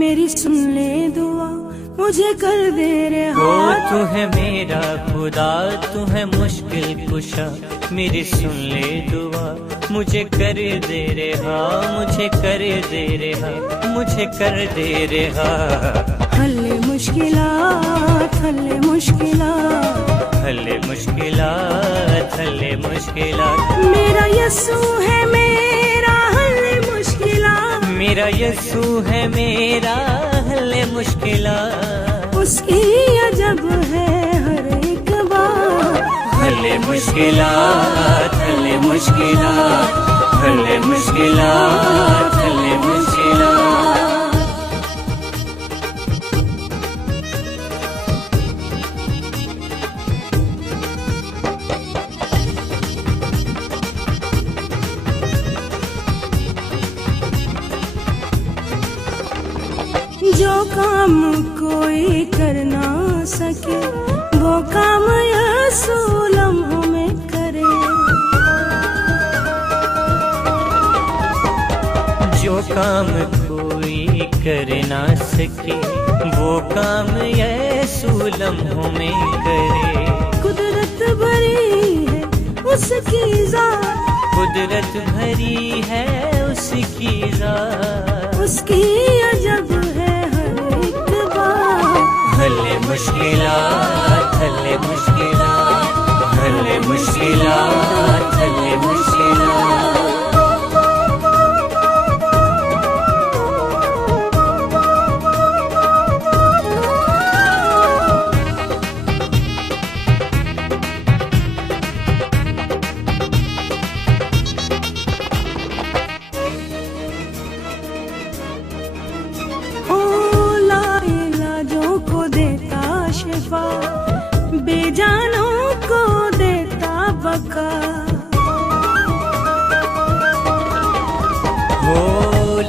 मेरी सुन ले दुआ मुझे कर दे रे हाँ। तू है मेरा खुदा, तू है मुश्किल कुशा, मेरी सुन ले दुआ मुझे कर दे रे हाँ, मुझे कर दे रे हाँ, मुझे कर दे रे हाँ। हल्ले मुश्किलात हल्ले मुश्किलात हल्ले मुश्किलात हल्ले मुश्किलात, मेरा यीशु है मेरा हल्ले मुश्किलात, मेरा यीशु है मेरा हल्ले मुश्किलात, उसकी अजब है हर एक बात। हल्ले मुश्किलात हल्ले मुश्किलात हल्ले मुश्किलात हल्ले मुश्किलात। जो काम कोई कर ना सके वो काम यीशु लम्हों में करे। जो काम कोई कर ना सके वो काम यीशु लम्हों में करे। कुदरत भरी है उसकी ज़ात, कुदरत भरी है उसकी ज़ात, उसकी अजब है हर एक बात। हल्ले मुश्किलात हल्ले मुश्किलात हल्ले मुश्किलात हल्ले मुश्किलात। बेजानों को देता बका, हो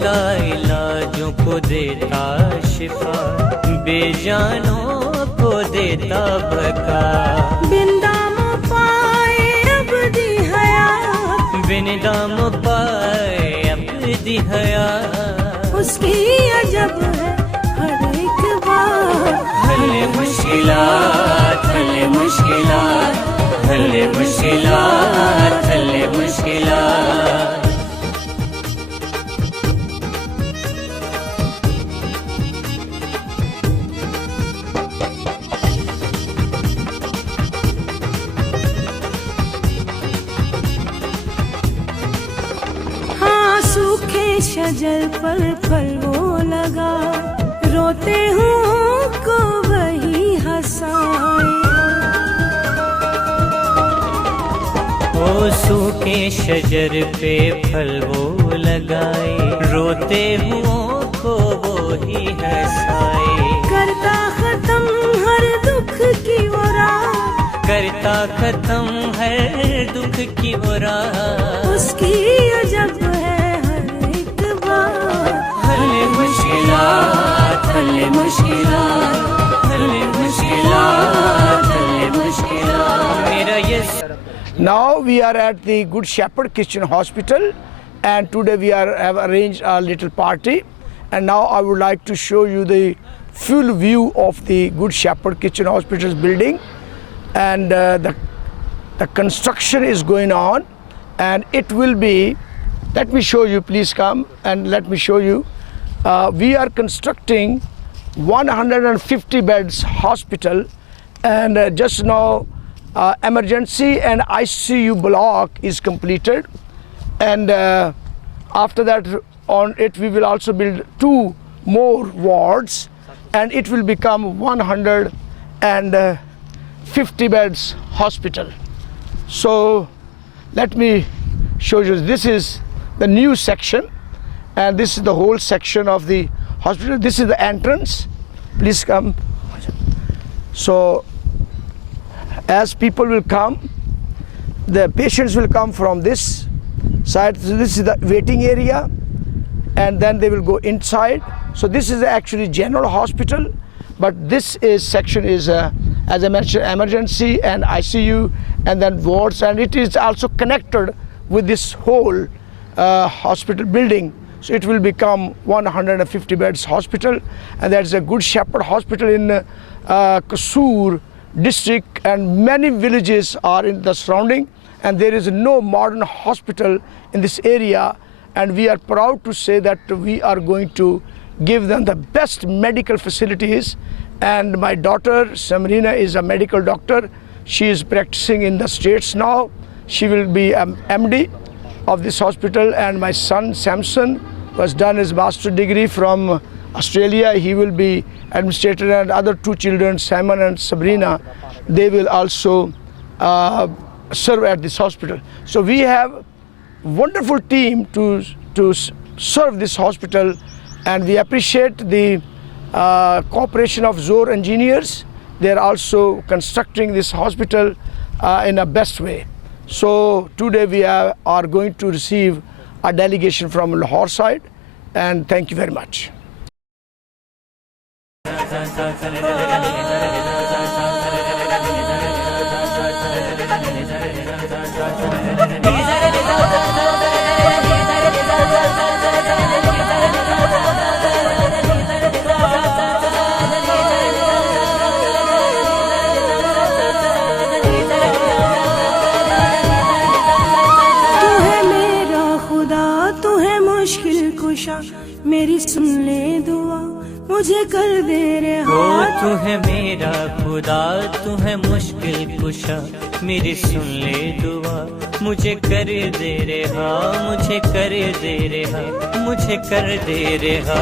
ला इलाजों को देता शिफा, बेजानों को देता बका। बिन दाम पाए अब दी हयात, बिन दाम पाए अब दी हयात, उसकी अजब है हर एक बात। हल्ले मुश्किलात हल्ले मुश्किलात हल्ले मुश्किलात हल्ले मुश्किलात। हाँ सूखे शजर पर फल वो लगा, रोते हूँ को वही हंसाए। ओ सूखे शजर पे फल वो लगाए, रोते हुओं को वो ही हंसाए। करता खत्म हर दुख की वो रात, करता खत्म हर दुख की वो रात, उसकी अजब है हर एक बात। हल्ले मुश्किलात हल्ले मुश्किलात हल्ले मुश्किलात हल्ले मुश्किलात। मेरा यीशु। Now we are at the Good Shepherd Christian Hospital, and today we have arranged a little party, and now I would like to show you the full view of the Good Shepherd Christian Hospital's building, and the construction is going on, and it will be, let me show you, please come and let me show you. We are constructing 150 beds hospital, and just now emergency and ICU block is completed, and after that on it we will also build 2 more wards, and it will become 150 beds hospital. So let me show you, this is the new section, and this is the whole section of the hospital. This is the entrance, please come. So as people will come, the patients will come from this side. So this is the waiting area, and then they will go inside. So this is actually general hospital, but this is section is as I mentioned, emergency and ICU, and then wards, and it is also connected with this whole hospital building. So it will become 150 beds hospital, and that's a Good Shepherd Hospital in Kasur district, and many villages are in the surrounding, and there is no modern hospital in this area, and we are proud to say that we are going to give them the best medical facilities. And my daughter Samrina is a medical doctor. She is practicing in the States now. She will be an MD of this hospital, and my son Samson was done his master degree from Australia. He will be administrator, and other two children, Simon and Sabrina, they will also serve at this hospital. So we have wonderful team to serve this hospital, and we appreciate the cooperation of Zohr engineers. They are also constructing this hospital in a best way. So today we are going to receive a delegation from Lahore side, and thank you very much. मेरी सुन ले दुआ, मुझे कर दे रहा। तू है मेरा खुदा, तू है मुश्किल कुशा, मेरी सुन ले दुआ, मुझे कर दे रहा, मुझे कर दे रहा, मुझे कर दे रहा।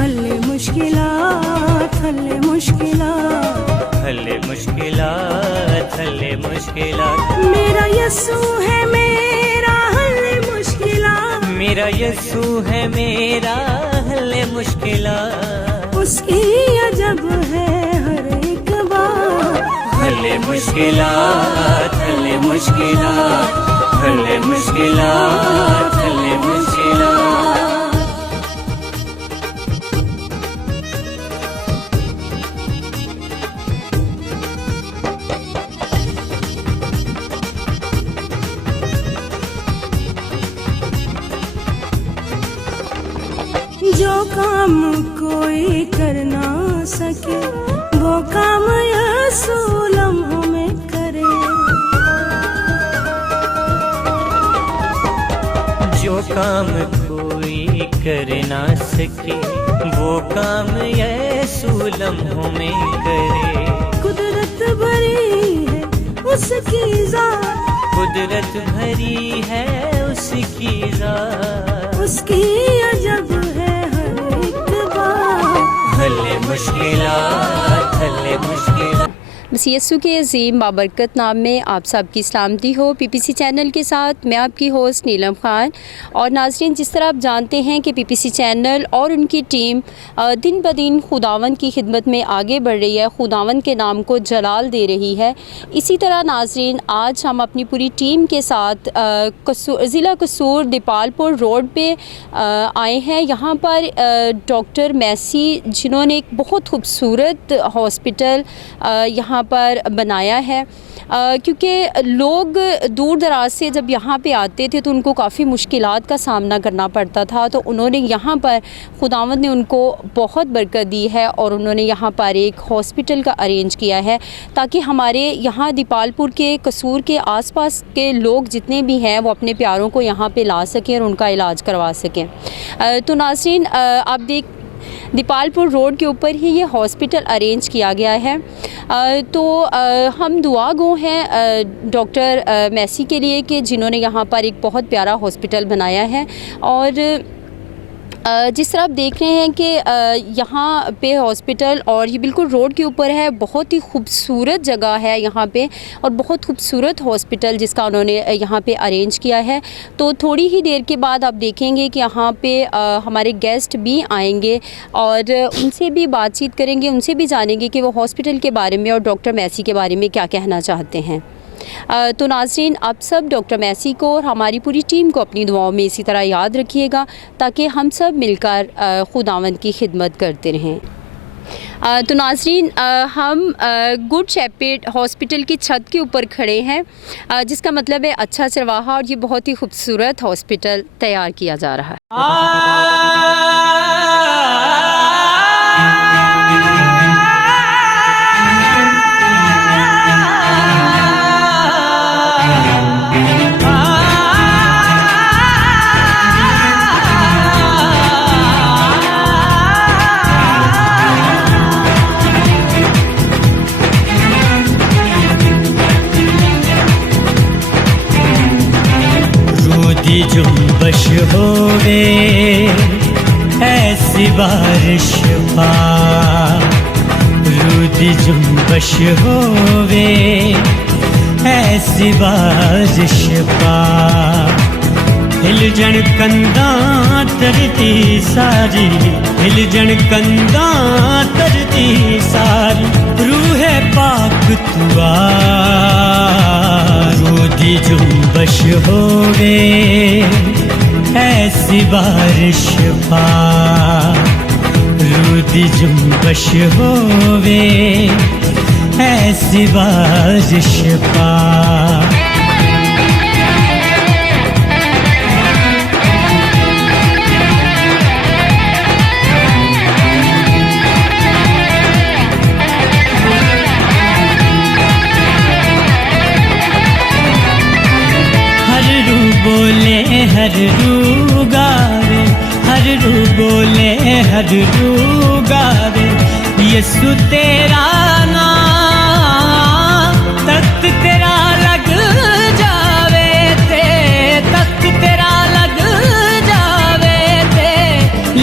हल्ले मुश्किलात, हल्ले मुश्किलात, हल्ले मुश्किलात, हल्ले मुश्किलात। मेरा यस्सु है मेरा हल्ले मुश्किलात, मेरा यस्सु है मेरा हल्ले मुश्किलात। उसकी अजब है हर एक बात। हल्ले मुश्किलात, हल्ले मुश्किलात, हल्ले मुश्किलात, हल्ले मुश्किलात। जो काम कोई कर ना सके, वो काम यस्सु लम्हों में करे। जो काम कोई कर ना सके, वो काम यस्सु लम्हों में करे। कुदरत भरी है उसकी ज़ात, कुदरत भरी है उसकी ज़ात। उसकी अजब है हर एक बात। हल्ले मुश्किलात, हल्ले मुश्किलात। बस यस्सु के अज़ीम बाबरकत नाम में आप सबकी सलामती हो। पीपीसी चैनल के साथ मैं आपकी होस्ट नीलम खान। और नाज़रीन, जिस तरह आप जानते हैं कि पीपीसी चैनल और उनकी टीम दिन ब दिन खुदावंद की खिदमत में आगे बढ़ रही है, खुदावंद के नाम को जलाल दे रही है। इसी तरह नाज़रीन, आज हम अपनी पूरी टीम के साथ ज़िला कसूर दीपालपुर रोड पे आए हैं। यहाँ पर डॉक्टर मैसी, जिन्होंने एक बहुत खूबसूरत हॉस्पिटल यहाँ पर बनाया है, क्योंकि लोग दूर दराज से जब यहाँ पे आते थे तो उनको काफ़ी मुश्किलात का सामना करना पड़ता था। तो उन्होंने यहाँ पर, खुदावंद ने उनको बहुत बरकत दी है और उन्होंने यहाँ पर एक हॉस्पिटल का अरेंज किया है, ताकि हमारे यहाँ दीपालपुर के कसूर के आसपास के लोग जितने भी हैं वो अपने प्यारों को यहाँ पे ला सकें और उनका इलाज करवा सकें। तो नाज़रीन, आप दीपालपुर रोड के ऊपर ही ये हॉस्पिटल अरेंज किया गया है। तो हम दुआ गो हैं डॉक्टर मैसी के लिए कि जिन्होंने यहाँ पर एक बहुत प्यारा हॉस्पिटल बनाया है। और जिस तरह आप देख रहे हैं कि यहाँ पे हॉस्पिटल और ये बिल्कुल रोड के ऊपर है, बहुत ही खूबसूरत जगह है यहाँ पे और बहुत खूबसूरत हॉस्पिटल जिसका उन्होंने यहाँ पे अरेंज किया है। तो थोड़ी ही देर के बाद आप देखेंगे कि यहाँ पे हमारे गेस्ट भी आएंगे और उनसे भी बातचीत करेंगे, उनसे भी जानेंगे कि वो हॉस्पिटल के बारे में और डॉक्टर मैसी के बारे में क्या कहना चाहते हैं। तो नाज़रीन, आप सब डॉक्टर मैसी को और हमारी पूरी टीम को अपनी दुआओं में इसी तरह याद रखिएगा ताकि हम सब मिलकर खुदावंद की खिदमत करते रहें। तो नाज़रीन, हम गुड शेपर्ड हॉस्पिटल की छत के ऊपर खड़े हैं, जिसका मतलब है अच्छा चरवाहा, और ये बहुत ही खूबसूरत हॉस्पिटल तैयार किया जा रहा है। जुम्बश होवे ऐसी बारिश पा, रूदी जुम्बश होवे ऐसी बारिश पा, हिल जन कंधां तरती सारी, हिल जन कंधां तरती सारी, रूहे पाक तुआ, रूदी जुम्बश होवे ऐसी बारिश पा, रूदी जुम्बश होवे ऐसी बारिश पा। बोले हर रू गावे, हर रू बोले हर रू गावे, यीशु तेरा नाम तख्त तेरा लग जावे ते, तख्त तेरा लग जावे ते,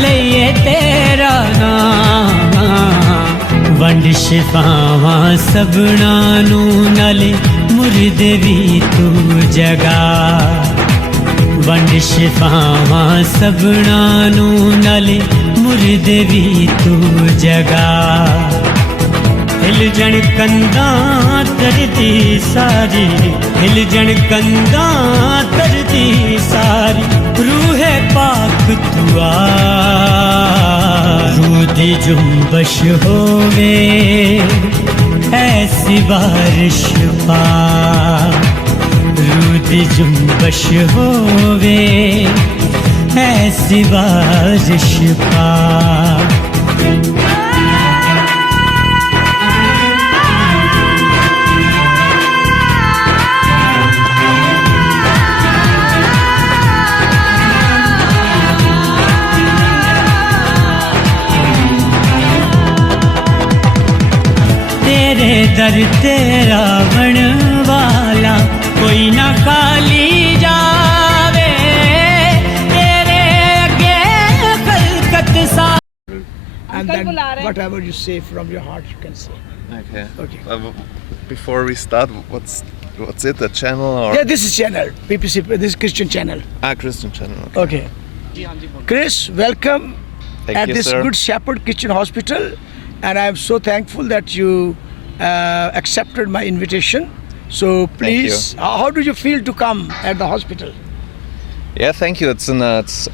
लइए तेरा नाम, वंड शिफावां सबना नू नाले मुर्दे भी तू जगा, वंड शिफावां सबना नू नाले मुर्दे भी तू जगा, हिल जन कंधां तरती सारी, हिल जन कंधां तरती सारी, रूहे पाक तुआ, रूदी जुम्बश होवे ऐसी बारिश पा, रूदी जुम्बश होवे ऐसी बारिश पा। तेरे दर तेरा बन वाला कोई ना खाली जावे, तेरे अगे खलकत सा। And then whatever you say from your heart, you can say. Okay. Before we start, what's it? A channel or? Yeah, this is channel PPC. This is Christian channel. Christian channel. Okay. Chris, welcome Thank you, this sir. Good Shepherd Kitchen Hospital, and I am so thankful that you accepted my invitation. So please, how do you feel to come at the hospital? Yeah, thank you. It's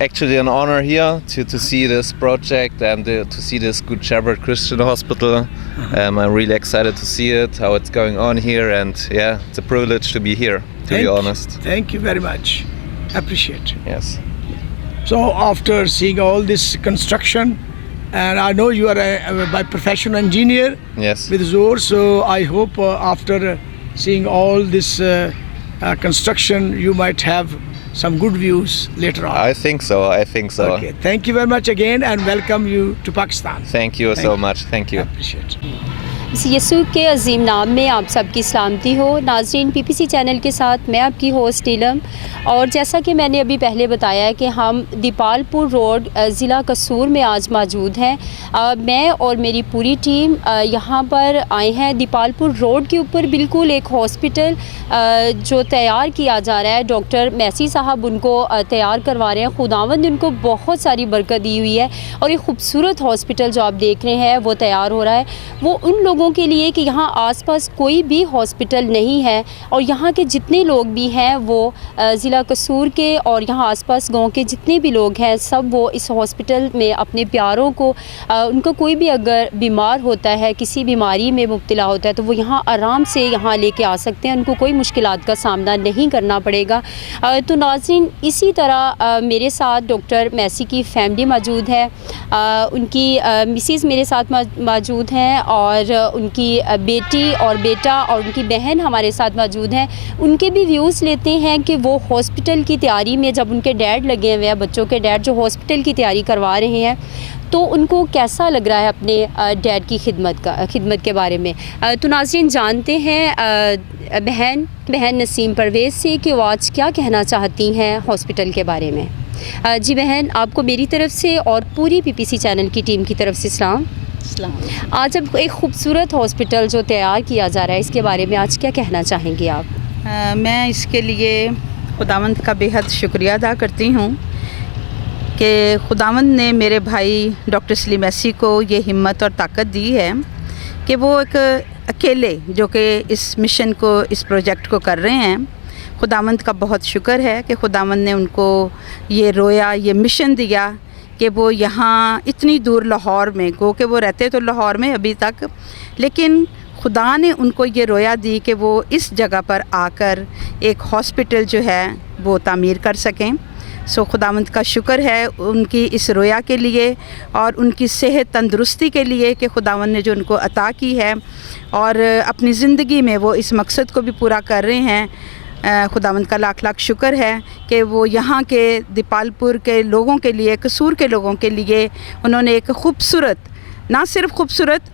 actually an honor here to see this project and to see this Good Shepherd Christian Hospital. I'm really excited to see it, how it's going on here, and yeah, it's a privilege to be here, to be honest. Thank you very much. Appreciate. Yes. So after seeing all this construction, and I know you are a by profession engineer Yes. with Zohr, so I hope after seeing all this construction, you might have some good views later on. I think so. Okay, thank you very much again, and welcome you to Pakistan. Thank you so much. Thank you. Appreciate it. यीशु के अजीम नाम में आप सबकी सलामती हो। नाज़रीन, PPC channel के साथ मैं आपकी होस्ट नीलम, और जैसा कि मैंने अभी पहले बताया है कि हम दीपालपुर रोड ज़िला कसूर में आज मौजूद हैं। मैं और मेरी पूरी टीम यहाँ पर आए हैं। दीपालपुर रोड के ऊपर बिल्कुल एक हॉस्पिटल जो तैयार किया जा रहा है, डॉक्टर मैसी साहब उनको तैयार करवा रहे हैं। खुदावंद उनको बहुत सारी बरकत दी हुई है, और ये खूबसूरत हॉस्पिटल जो आप देख रहे हैं वो तैयार हो रहा है वो उन लोगों के लिए कि यहाँ आसपास कोई भी हॉस्पिटल नहीं है, और यहाँ के जितने लोग भी हैं वो ज़िला कसूर के और यहाँ आसपास गांव के जितने भी लोग हैं सब वो इस हॉस्पिटल में अपने प्यारों को उनको कोई भी अगर बीमार होता है, किसी बीमारी में मुब्तला होता है, तो वो यहाँ आराम से यहाँ लेके आ सकते हैं। उनको कोई मुश्किलात का सामना नहीं करना पड़ेगा। तो नाज़रीन, इसी तरह मेरे साथ डॉक्टर मैसी की फैमिली मौजूद है। उनकी मिसेस मेरे साथ मौजूद हैं, और उनकी बेटी और बेटा और उनकी बहन हमारे साथ मौजूद हैं। उनके भी व्यूज़ लेते हैं कि वो हॉस्पिटल की तैयारी में, जब उनके डैड लगे हुए हैं, बच्चों के डैड जो हॉस्पिटल की तैयारी करवा रहे हैं, तो उनको कैसा लग रहा है अपने डैड की खिदमत के बारे में। तो नाज़रीन, जानते हैं बहन नसीम परवेज़ से कि वो आज क्या कहना चाहती हैं हॉस्पिटल के बारे में। जी बहन, आपको मेरी तरफ़ से और पूरी पीपीसी चैनल की टीम की तरफ से सलाम। आज अब एक ख़ूबसूरत हॉस्पिटल जो तैयार किया जा रहा है, इसके बारे में आज क्या कहना चाहेंगी आप? मैं इसके लिए खुदावंद का बेहद शुक्रिया अदा करती हूँ कि खुदावंद ने मेरे भाई डॉक्टर सलीम मैसी को ये हिम्मत और ताकत दी है कि वो एक अकेले जो कि इस मिशन को, इस प्रोजेक्ट को कर रहे हैं। खुदावंद का बहुत शुक्र है कि खुदावंद ने उनको ये रोया, ये मिशन दिया कि वो यहाँ इतनी दूर लाहौर में, गो कि वो रहते तो लाहौर में अभी तक, लेकिन खुदा ने उनको ये रोया दी कि वो इस जगह पर आकर एक हॉस्पिटल जो है वो तामीर कर सकें। सो खुदावंद का शुक्र है उनकी इस रोया के लिए और उनकी सेहत तंदुरुस्ती के लिए कि खुदावंद ने जो उनको अता की है, और अपनी ज़िंदगी में वो इस मकसद को भी पूरा कर रहे हैं। खुदावंद का लाख लाख शुक्र है कि वो यहाँ के दीपालपुर के लोगों के लिए, कसूर के लोगों के लिए उन्होंने एक ख़ूबसूरत, ना सिर्फ खूबसूरत,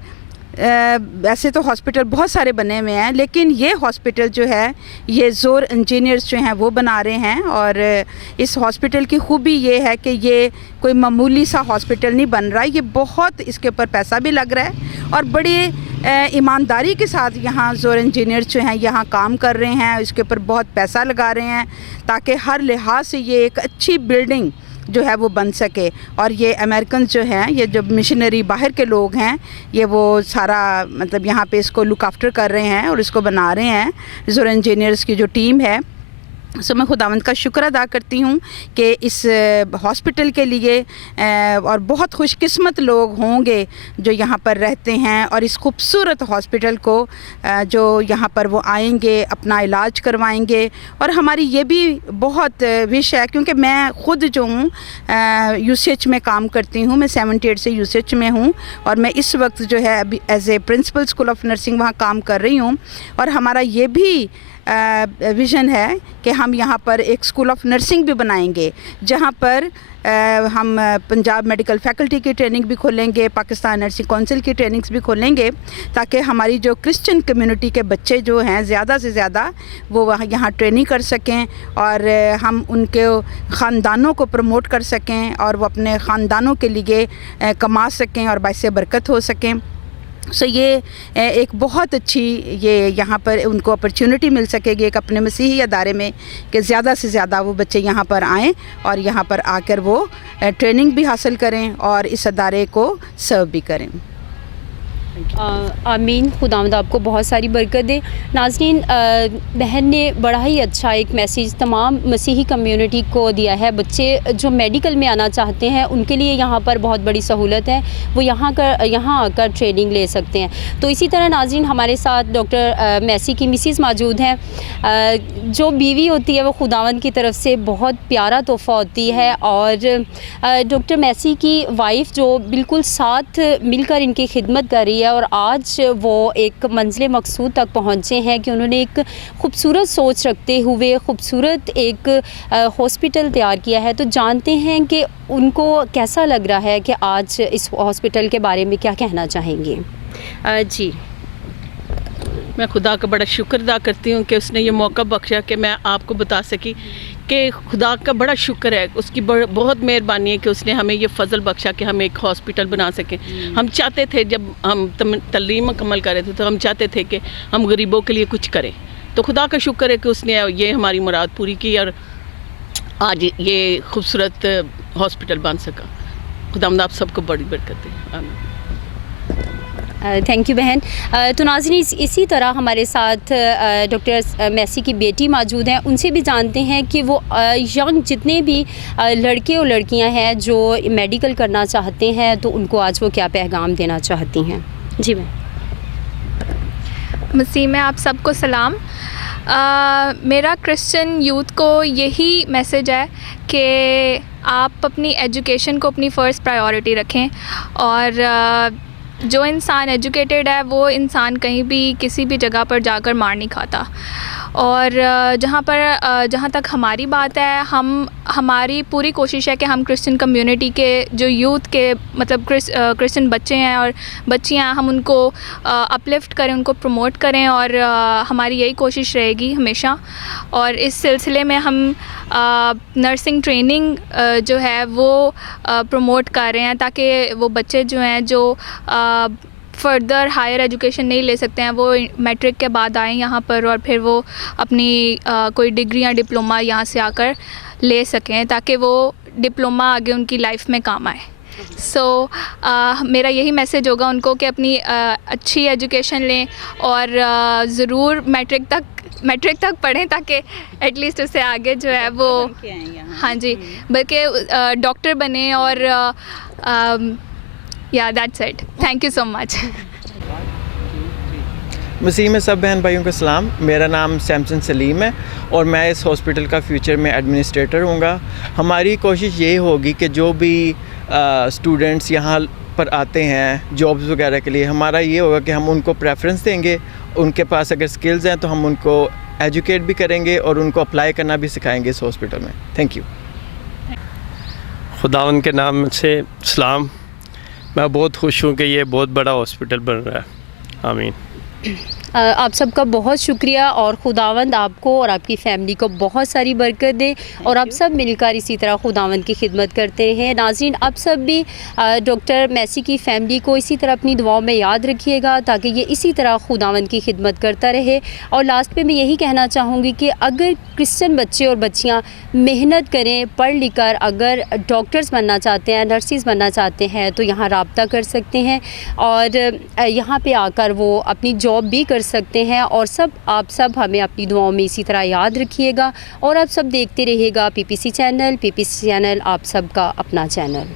वैसे तो हॉस्पिटल बहुत सारे बने हुए हैं, लेकिन ये हॉस्पिटल जो है ये ज़ोर इंजीनियर्स जो हैं वो बना रहे हैं। और इस हॉस्पिटल की खूबी ये है कि ये कोई मामूली सा हॉस्पिटल नहीं बन रहा है, ये बहुत, इसके ऊपर पैसा भी लग रहा है और बड़े ईमानदारी के साथ यहाँ ज़ोर इंजीनियर्स जो हैं यहाँ काम कर रहे हैं, इसके ऊपर बहुत पैसा लगा रहे हैं ताकि हर लिहाज से ये एक अच्छी बिल्डिंग जो है वो बन सके। और ये अमेरिकन जो हैं, ये जो मिशनरी बाहर के लोग हैं, ये वो सारा मतलब यहाँ पे इसको लुक आफ्टर कर रहे हैं और इसको बना रहे हैं, ज़ोर इंजीनियर्स की जो टीम है। सो मैं खुदावंद का शुक्र अदा करती हूँ कि इस हॉस्पिटल के लिए और बहुत खुशकिस्मत लोग होंगे जो यहाँ पर रहते हैं और इस खूबसूरत हॉस्पिटल को जो यहाँ पर वो आएंगे, अपना इलाज करवाएंगे। और हमारी ये भी बहुत विश है, क्योंकि मैं ख़ुद जो हूँ यूसीएच में काम करती हूँ, मैं 78 से यूसीएच में हूँ और मैं इस वक्त जो है अभी as a principal school of nursing वहाँ काम कर रही हूँ। और हमारा ये भी विज़न है कि हम यहाँ पर एक स्कूल ऑफ नर्सिंग भी बनाएंगे, जहाँ पर हम पंजाब मेडिकल फैकल्टी की ट्रेनिंग भी खोलेंगे, पाकिस्तान नर्सिंग काउंसिल की ट्रेनिंग्स भी खोलेंगे, ताकि हमारी जो क्रिश्चियन कम्युनिटी के बच्चे जो हैं ज़्यादा से ज़्यादा वो वहाँ यहाँ ट्रेनिंग कर सकें और हम उनके ख़ानदानों को प्रमोट कर सकें और वो अपने ख़ानदानों के लिए कमा सकें और बाइसे बरकत हो सकें। सो ये एक बहुत अच्छी ये यहाँ पर उनको अपॉर्चुनिटी मिल सकेगी एक अपने मसीही अदारे में कि ज़्यादा से ज़्यादा वो बच्चे यहाँ पर आएँ और यहाँ पर आकर वो ट्रेनिंग भी हासिल करें और इस अदारे को सर्व भी करें। आमीन। खुदावंद आपको बहुत सारी बरकत दे। नाज़रीन, बहन ने बड़ा ही अच्छा एक मैसेज तमाम मसीही कम्युनिटी को दिया है। बच्चे जो मेडिकल में आना चाहते हैं उनके लिए यहाँ पर बहुत बड़ी सहूलत है, वो यहाँ आकर ट्रेनिंग ले सकते हैं। तो इसी तरह नाज़रीन, हमारे साथ डॉक्टर मैसी की मिसेस मौजूद हैं। जो बीवी होती है वो खुदावंद की तरफ से बहुत प्यारा तोहफ़ा होती है, और डॉक्टर मैसी की वाइफ जो बिल्कुल साथ मिलकर इनकी खिदमत कर रही है, और आज वो एक मंजिल मकसूद तक पहुँचे हैं कि उन्होंने एक ख़ूबसूरत सोच रखते हुए ख़ूबसूरत एक हॉस्पिटल तैयार किया है। तो जानते हैं कि उनको कैसा लग रहा है कि आज इस हॉस्पिटल के बारे में क्या कहना चाहेंगे। जी मैं खुदा का बड़ा शुक्र अदा करती हूँ कि उसने ये मौका बख्शा कि मैं आपको बता सकी कि खुदा का बड़ा शुक्र है, उसकी बहुत मेहरबानी है कि उसने हमें ये फ़ज़ल बख्शा कि हम एक हॉस्पिटल बना सकें। हम चाहते थे, जब हम तलीम मुकम्मल कर रहे थे तो हम चाहते थे कि हम गरीबों के लिए कुछ करें, तो खुदा का शुक्र है कि उसने ये हमारी मुराद पूरी की और आज ये खूबसूरत हॉस्पिटल बन सका। खुदावंद आप सबको बड़ी बरकत दे, आमीन। थैंक यू बहन। तो नाज़रीन, इसी तरह हमारे साथ डॉक्टर मैसी की बेटी मौजूद हैं, उनसे भी जानते हैं कि वो यंग जितने भी लड़के और लड़कियां हैं जो मेडिकल करना चाहते हैं तो उनको आज वो क्या पैगाम देना चाहती हैं। जी बहन। मसीह में आप सबको सलाम। मेरा क्रिश्चियन यूथ को यही मैसेज है कि आप अपनी एजुकेशन को अपनी फ़र्स्ट प्रायोरिटी रखें, और जो इंसान एजुकेटेड है वो इंसान कहीं भी किसी भी जगह पर जाकर मार नहीं खाता। और जहाँ तक हमारी बात है, हमारी पूरी कोशिश है कि हम क्रिश्चियन कम्युनिटी के जो यूथ के मतलब क्रिश्चियन बच्चे हैं और बच्चियाँ हैं, हम उनको अपलिफ्ट करें, उनको प्रमोट करें, और हमारी यही कोशिश रहेगी हमेशा। और इस सिलसिले में हम नर्सिंग ट्रेनिंग जो है वो प्रमोट कर रहे हैं, ताकि वो बच्चे जो हैं जो फ़र्दर हायर एजुकेशन नहीं ले सकते हैं, वो मैट्रिक के बाद आएँ यहाँ पर और फिर वो अपनी कोई डिग्री या डिप्लोमा यहाँ से आकर ले सकें, ताकि वो डिप्लोमा आगे उनकी लाइफ में काम आए। मेरा यही मैसेज होगा उनको कि अपनी अच्छी एजुकेशन लें और ज़रूर मैट्रिक तक पढ़ें, ताकि एटलीस्ट उससे आगे जो है वो हाँ जी, बल्कि डॉक्टर बने। और या that's it. Thank you so much. मसीह में सब बहन भाइयों को सलाम। मेरा नाम सैमसन सलीम है और मैं इस हॉस्पिटल का फ्यूचर में एडमिनिस्ट्रेटर हूँगा। हमारी कोशिश ये होगी कि जो भी स्टूडेंट्स यहाँ पर आते हैं जॉब्स वगैरह के लिए, हमारा ये होगा कि हम उनको प्रेफरेंस देंगे। उनके पास अगर स्किल्स हैं तो हम उनको एजुकेट भी करेंगे और उनको अप्लाई करना भी सिखाएंगे इस हॉस्पिटल में। Thank you. खुदावन के नाम से सलाम। मैं बहुत खुश हूँ कि ये बहुत बड़ा हॉस्पिटल बन रहा है। आमीन। आप सबका बहुत शुक्रिया और खुदावंद आपको और आपकी फ़ैमिली को बहुत सारी बरकत दे और आप सब मिलकर इसी तरह खुदावंद की खिदमत करते रहें। नाज़रीन, आप सब भी डॉक्टर मैसी की फ़ैमिली को इसी तरह अपनी दुआओं में याद रखिएगा ताकि ये इसी तरह खुदावंद की खिदमत करता रहे। और लास्ट में मैं यही कहना चाहूँगी कि अगर क्रिश्चियन बच्चे और बच्चियाँ मेहनत करें, पढ़ लिख कर अगर डॉक्टर्स बनना चाहते हैं, नर्सिस बनना चाहते हैं तो यहाँ रब्ता कर सकते हैं और यहाँ पर आकर वो अपनी जॉब भी कर सकते हैं। और आप सब हमें अपनी दुआओं में इसी तरह याद रखिएगा और आप सब देखते रहिएगा पीपीसी चैनल आप सबका अपना चैनल।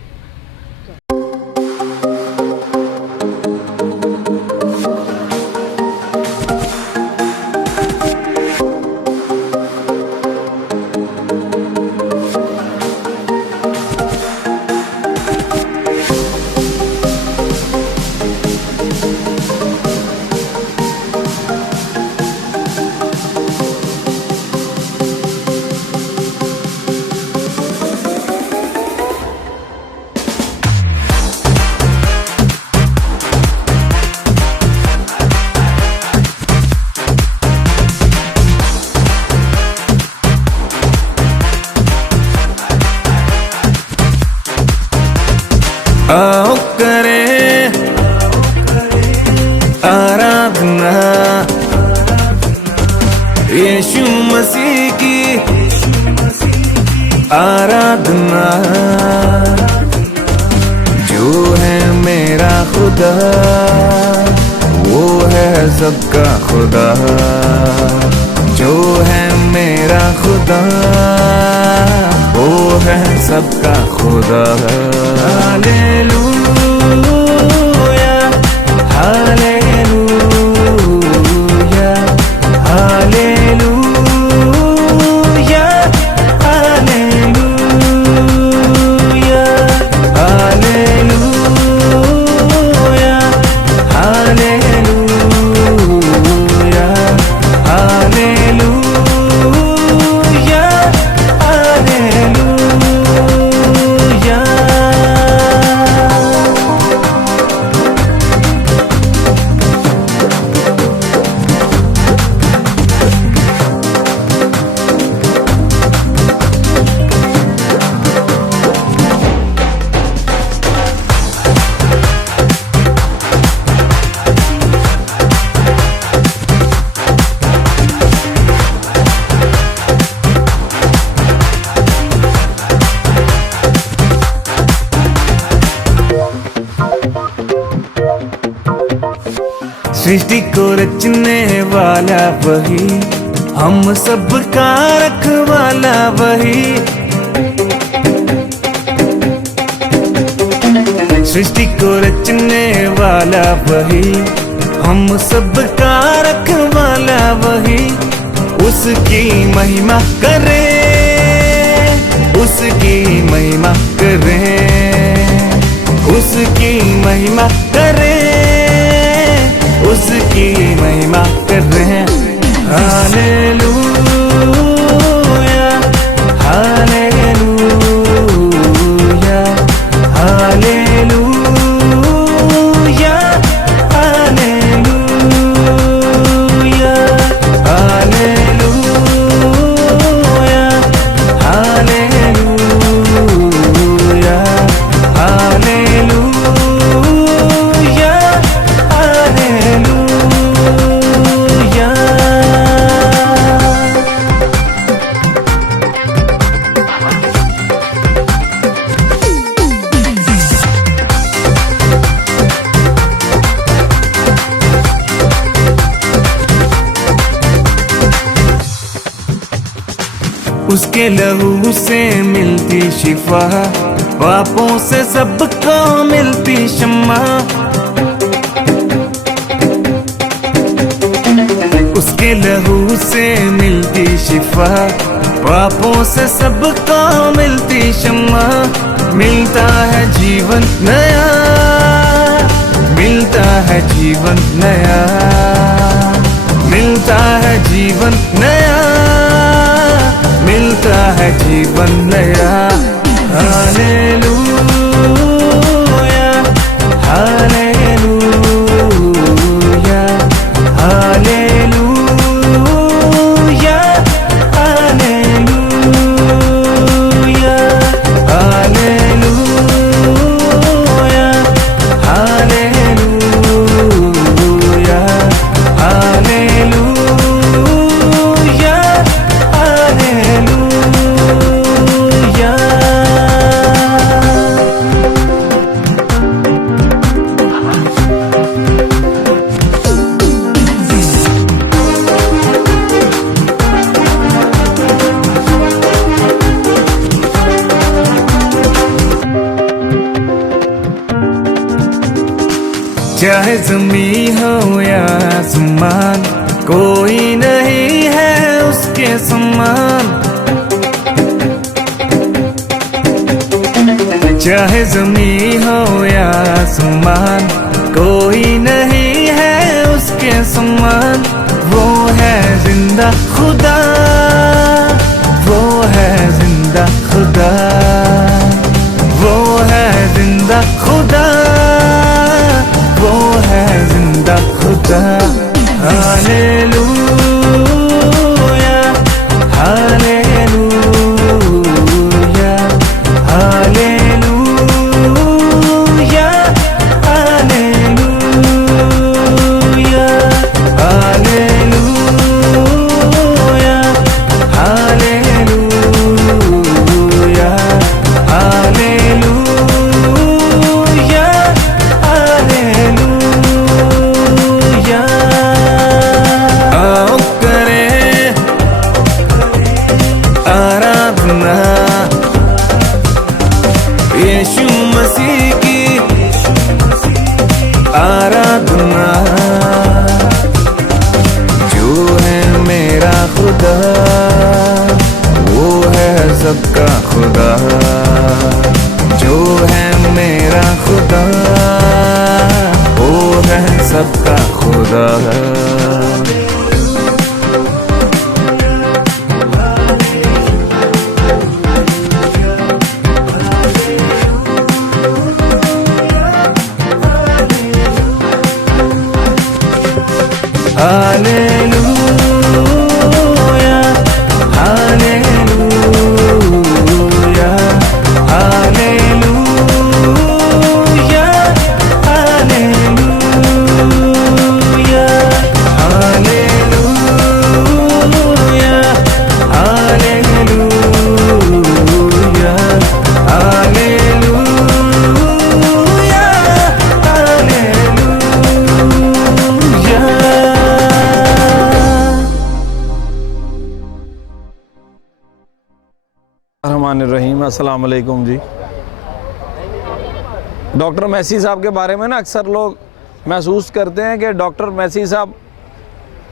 आओ करें आराधना यीशु मसीह की आराधना। जो है मेरा खुदा वो है सबका खुदा। जो है मेरा खुदा वो है सबका खुदा। हालेलुया हालेलुया हालेलुया हालेलुया हालेलुया हालेलुया हालेलुया हालेलुया। सृष्टि को रचने वाला वही, हम सब का रखवाला वही। सृष्टि को रचने वाला वही, हम सब का रखवाला वही। उसकी महिमा करें, उसकी महिमा करें, उसकी महिमा करें, उसकी महिमा करें। हालेलुया, हालेलुया, हालेलुया, हालेलुया, हालेलुया, हालेलुया, हालेलुया, हालेलुया। उसके लहू से मिलती शिफा, पापों से सबको मिलती क्षमा। उसके लहू से मिलती शिफा, पापों से सबको मिलती क्षमा। मिलता है जीवन नया, मिलता है जीवन नया, मिलता है जीवन नया, मिलता है जीवन नया। हालेलुया, हालेलुया, हालेलुया, हालेलुया, हालेलुया, हालेलुया, हालेलुया, हालेलुया। चाहे ज़मीं हो या आसमान, कोई नहीं है उसके समान। चाहे ज़मीं हो या आसमान, कोई नहीं है उसके समान। वो है जिंदा खुदा, वो है जिंदा खुदा, वो है जिंदा खुदा, वो है जिंदा खुदा। हालेलुया, हालेलुया, हालेलुया, हालेलुया, हालेलुया, हालेलुया, हालेलुया, हालेलुया। आओ करें आराधना यीशु मसीह की, आराधना। जो है मेरा खुदा, वो है सबका खुदा। जो है मेरा खुदा, वो है सबका खुदा। हालेलुया, हालेलुया, हालेलुया, हालेलुया, हालेलुया, हालेलुया, हालेलुया, हालेलुया। बिस्मिल्लाहिर्रहमानिर्रहीम। अस्सलाम वालेकुम जी। डॉक्टर मैसी साहब के बारे में ना अक्सर लोग महसूस करते हैं कि डॉक्टर मैसी साहब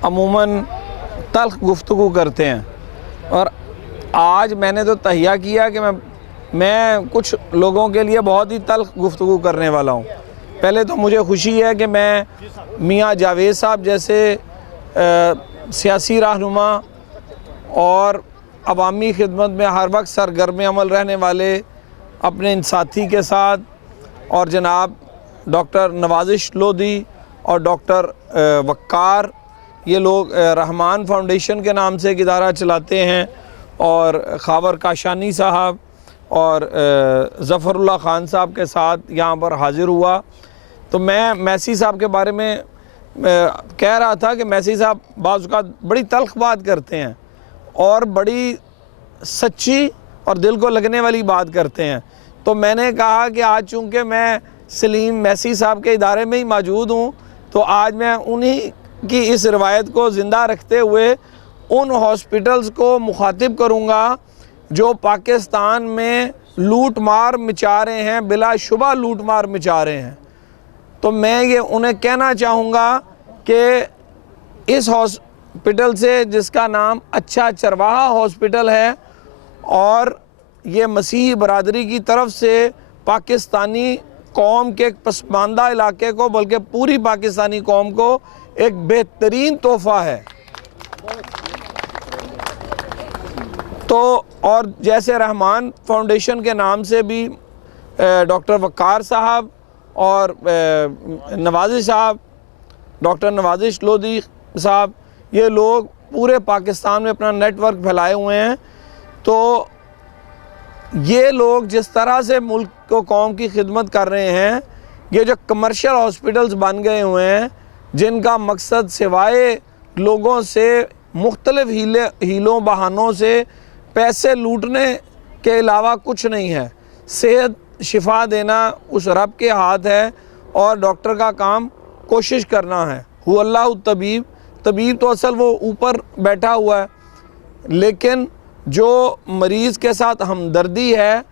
अमूमन तल्ख गुफ्तगू करते हैं, और आज मैंने तो तहिया किया कि मैं कुछ लोगों के लिए बहुत ही तल्ख गुफ्तगू करने वाला हूँ। पहले तो मुझे खुशी है कि मैं मियाँ जावेद साहब जैसे सियासी रहनुमा और अवामी खिदमत में हर वक्त सरगर्म अमल रहने वाले अपने इन साथी के साथ, और जनाब डॉक्टर नवाजिश लोधी और डॉक्टर वक्कार, ये लोग रहमान फाउंडेशन के नाम से एक इदारा चलाते हैं, और खावर काशानी साहब और ज़फ़रुल्लाह ख़ान साहब के साथ यहाँ पर हाज़िर हुआ। तो मैं मैसी साहब के बारे में कह रहा था कि मैसी साहब बाज़ औक़ात बड़ी तल्ख़ बात करते हैं और बड़ी सच्ची और दिल को लगने वाली बात करते हैं। तो मैंने कहा कि आज चूँकि मैं सलीम मैसी साहब के इदारे में ही मौजूद हूँ, तो आज मैं उन्हीं की इस रिवायत को ज़िंदा रखते हुए उन हॉस्पिटल्स को मुखातिब करूँगा जो पाकिस्तान में लूट मार मचा रहे हैं, बिलाशुबा लूट मार मचा रहे हैं। तो मैं ये उन्हें कहना चाहूँगा कि इस हॉस्पिटल से, जिसका नाम अच्छा चरवाहा हॉस्पिटल है, और ये मसीही बरादरी की तरफ से पाकिस्तानी कौम के पसमानदा इलाके को, बल्कि पूरी पाकिस्तानी कौम को एक बेहतरीन तोहफ़ा है। तो और जैसे रहमान फाउंडेशन के नाम से भी डॉक्टर वक्कार साहब और नवाजिश साहब, डॉक्टर नवाजिश लोधी साहब, ये लोग पूरे पाकिस्तान में अपना नेटवर्क फैलाए हुए हैं। तो ये लोग जिस तरह से मुल्क को कौम की खिदमत कर रहे हैं, ये जो कमर्शियल हॉस्पिटल्स बन गए हुए हैं जिनका मकसद सिवाय लोगों से मुख्तलिफ हीलों बहानों से पैसे लूटने के अलावा कुछ नहीं है। सेहत शिफा देना उस रब के हाथ है, और डॉक्टर का काम कोशिश करना है। हु अल्लाह तबीब, तबीब तो असल वो ऊपर बैठा हुआ है, लेकिन जो मरीज़ के साथ हमदर्दी है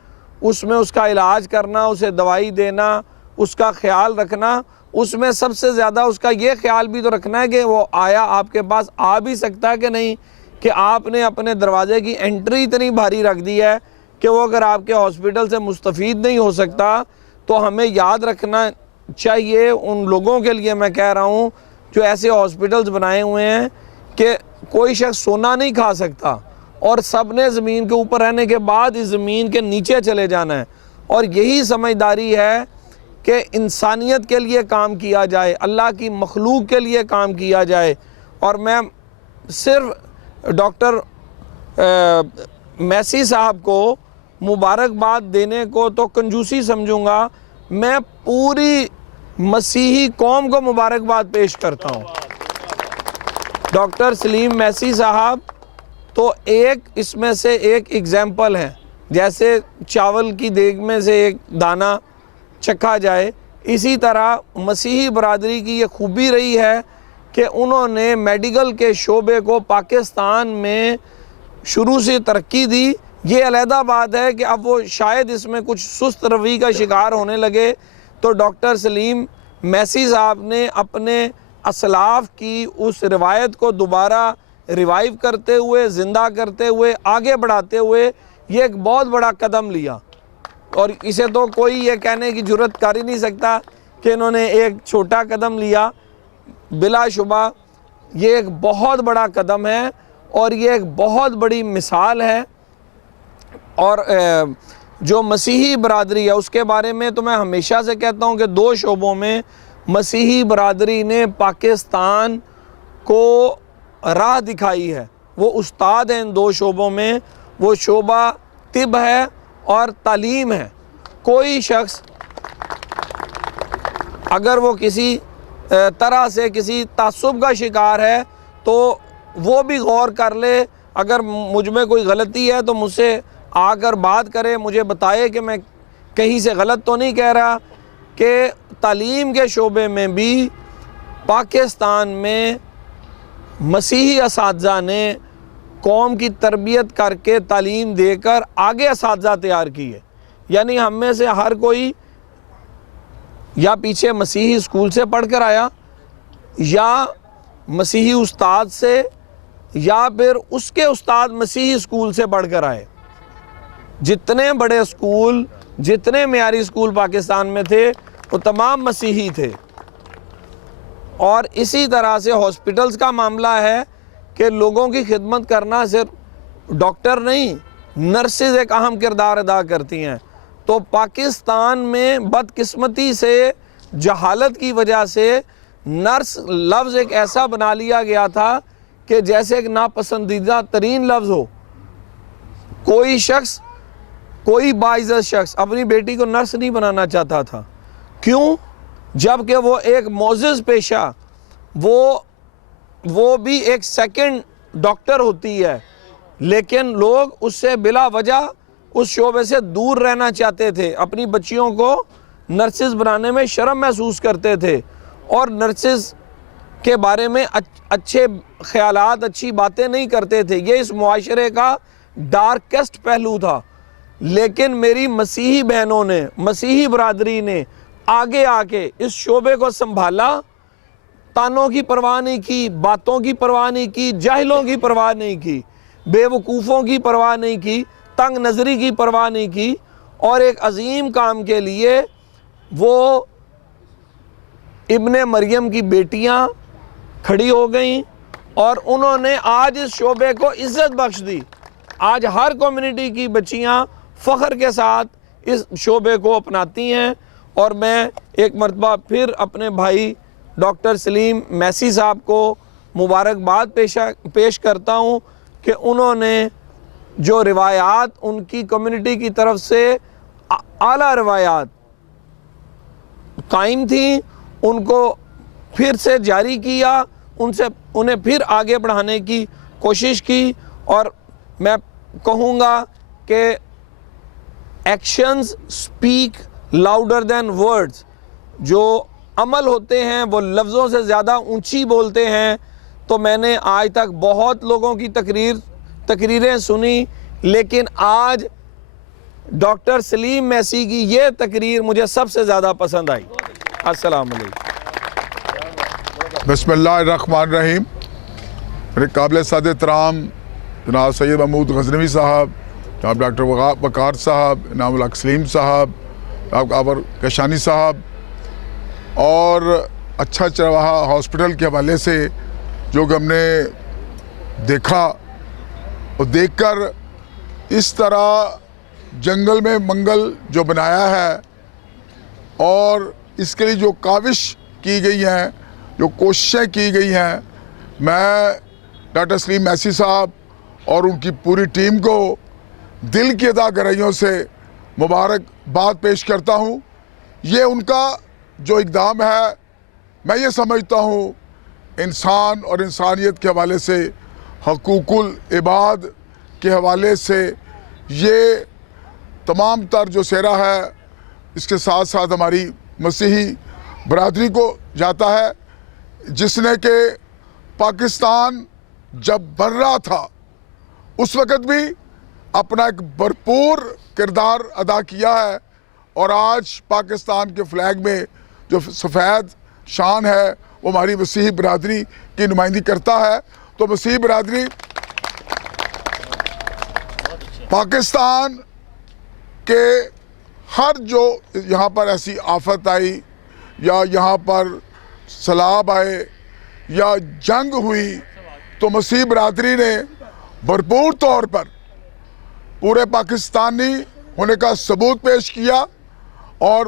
उसमें उसका इलाज करना, उसे दवाई देना, उसका ख्याल रखना, उसमें सबसे ज़्यादा उसका ये ख्याल भी तो रखना है कि वो आया आपके पास आ भी सकता है कि नहीं, कि आपने अपने दरवाज़े की एंट्री इतनी भारी रख दी है कि वो अगर आपके हॉस्पिटल से मुस्तफ़ीद नहीं हो सकता। तो हमें याद रखना चाहिए, उन लोगों के लिए मैं कह रहा हूँ जो ऐसे हॉस्पिटल्स बनाए हुए हैं कि कोई शख्स सोना नहीं खा सकता, और सब ने ज़मीन के ऊपर रहने के बाद इस ज़मीन के नीचे चले जाना है। और यही समझदारी है कि इंसानियत के लिए काम किया जाए, अल्लाह की मखलूक के लिए काम किया जाए। और मैं सिर्फ डॉक्टर मैसी साहब को मुबारकबाद देने को तो कंजूसी समझूंगा, मैं पूरी मसीही कौम को मुबारकबाद पेश करता हूँ। डॉक्टर सलीम मैसी साहब तो एक इसमें से एक एग्ज़ाम्पल हैं। जैसे चावल की देग में से एक दाना चखा जाए, इसी तरह मसीही बरादरी की ये खूबी रही है कि उन्होंने मेडिकल के शोबे को पाकिस्तान में शुरू से तरक्की दी। ये अलहदा बात है कि अब वो शायद इसमें कुछ सुस्त रवि का शिकार होने लगे, तो डॉक्टर सलीम मैसी साहब ने अपने असलाफ की उस रिवायत को दोबारा रिवाइव करते हुए, ज़िंदा करते हुए, आगे बढ़ाते हुए ये एक बहुत बड़ा कदम लिया। और इसे तो कोई ये कहने की जुर्रत कर ही नहीं सकता कि इन्होंने एक छोटा कदम लिया। बिलाशुबा ये एक बहुत बड़ा कदम है और ये एक बहुत बड़ी मिसाल है। और जो मसीही बरादरी है उसके बारे में तो मैं हमेशा से कहता हूँ कि दो शोबों में मसीही बरादरी ने पाकिस्तान को राह दिखाई है। वो उस्ताद हैं इन दो शोबों में, वो शोबा तिब है और तालीम है। कोई शख्स अगर वो किसी तरह से किसी तासुब का शिकार है तो वो भी गौर कर ले, अगर मुझ में कोई गलती है तो मुझसे आकर बात करे, मुझे बताए कि मैं कहीं से गलत तो नहीं कह रहा। कि तालीम के शोबे में भी पाकिस्तान में मसीही असातिज़ा ने कौम की तरबियत करके तालीम देकर आगे असातिज़ा तैयार किए। यानी हम में से हर कोई या पीछे मसीही स्कूल से पढ़ कर आया, या मसीही उस्ताद से, या फिर उसके उस्ताद मसीही स्कूल से पढ़ कर आए। जितने बड़े स्कूल, जितने मियारी स्कूल पाकिस्तान में थे वो तमाम मसीही थे। और इसी तरह से हॉस्पिटल्स का मामला है कि लोगों की खिदमत करना सिर्फ डॉक्टर नहीं, नर्सेज एक अहम किरदार अदा करती हैं। तो पाकिस्तान में बदकिस्मती से, जहालत की वजह से नर्स लफ्ज़ एक ऐसा बना लिया गया था कि जैसे एक नापसंदीदा तरीन लफ्ज़ हो। कोई शख्स, कोई बाइज़्ज़त शख्स अपनी बेटी को नर्स नहीं बनाना चाहता था। क्यों? जबकि वो एक मोअज़्ज़ज़ पेशा, वो भी एक सेकंड डॉक्टर होती है, लेकिन लोग उससे बिला वजह उस शोबे से दूर रहना चाहते थे। अपनी बच्चियों को नर्सेज बनाने में शर्म महसूस करते थे और नर्सेज के बारे में अच्छे ख्यालात, अच्छी बातें नहीं करते थे। ये इस मुआशरे का डार्केस्ट पहलू था। लेकिन मेरी मसीही बहनों ने, मसीही बरादरी ने आगे आके इस शोबे को संभाला, तानों की परवाह नहीं की, बातों की परवाह नहीं की, जाहिलों की परवाह नहीं की, बेवकूफ़ों की परवाह नहीं की, तंग नज़री की परवाह नहीं की, और एक अजीम काम के लिए वो इब्ने मरियम की बेटियां खड़ी हो गईं और उन्होंने आज इस शोबे को इज़्ज़त बख्श दी। आज हर कम्युनिटी की बच्चियां फ़ख्र के साथ इस शोबे को अपनाती हैं। और मैं एक मरतबा फिर अपने भाई डॉक्टर सलीम मैसी साहब को मुबारकबाद पेश करता हूँ कि उन्होंने जो रिवायात उनकी कम्युनिटी की तरफ से आला रिवायात कायम थी, उनको फिर से जारी किया, उन्हें फिर आगे बढ़ाने की कोशिश की। और मैं कहूँगा कि actions speak louder than words. जो अमल होते हैं वो लफ्ज़ों से ज़्यादा ऊंची बोलते हैं। तो मैंने आज तक बहुत लोगों की तकरीरें सुनी, लेकिन आज डॉक्टर सलीम मैसी की ये तकरीर मुझे सबसे ज़्यादा पसंद आई। अस्सलाम वालेकुम। बिस्मिल्लाहिर्रहमानिर्रहीम। मेरे काबिल साद-ए-एहतराम जनाब सैयद महमूद गज़नवी साहब, जनाब डॉक्टर वक़ार साहब, इनामुल हक सलीम साहब, आबर कशानी साहब, और अच्छा चरवाहा हॉस्पिटल के हवाले से जो हमने देखा और देखकर इस तरह जंगल में मंगल जो बनाया है और इसके लिए जो काविश की गई हैं, जो कोशिशें की गई हैं, मैं डॉक्टर सलीम मैसी साहब और उनकी पूरी टीम को दिल की अदा गहराइयों से मुबारकबाद पेश करता हूँ। ये उनका जो इक़दाम है, मैं ये समझता हूँ इंसान और इंसानियत के हवाले से, हकूकुल इबाद के हवाले से ये तमाम तर जो सेहरा है, इसके साथ साथ हमारी मसीही बरादरी को जाता है, जिसने कि पाकिस्तान जब बन रहा था उस वक़्त भी अपना एक भरपूर किरदार अदा किया है। और आज पाकिस्तान के फ्लैग में जो सफ़ेद शान है वो हमारी मसीही बरादरी की नुमाइंदगी करता है। तो मसीही बरादरी पाकिस्तान के हर जो यहाँ पर ऐसी आफत आई या यहाँ पर सैलाब आए या जंग हुई, तो मसीही बरादरी ने भरपूर तौर पर पूरे पाकिस्तानी होने का सबूत पेश किया और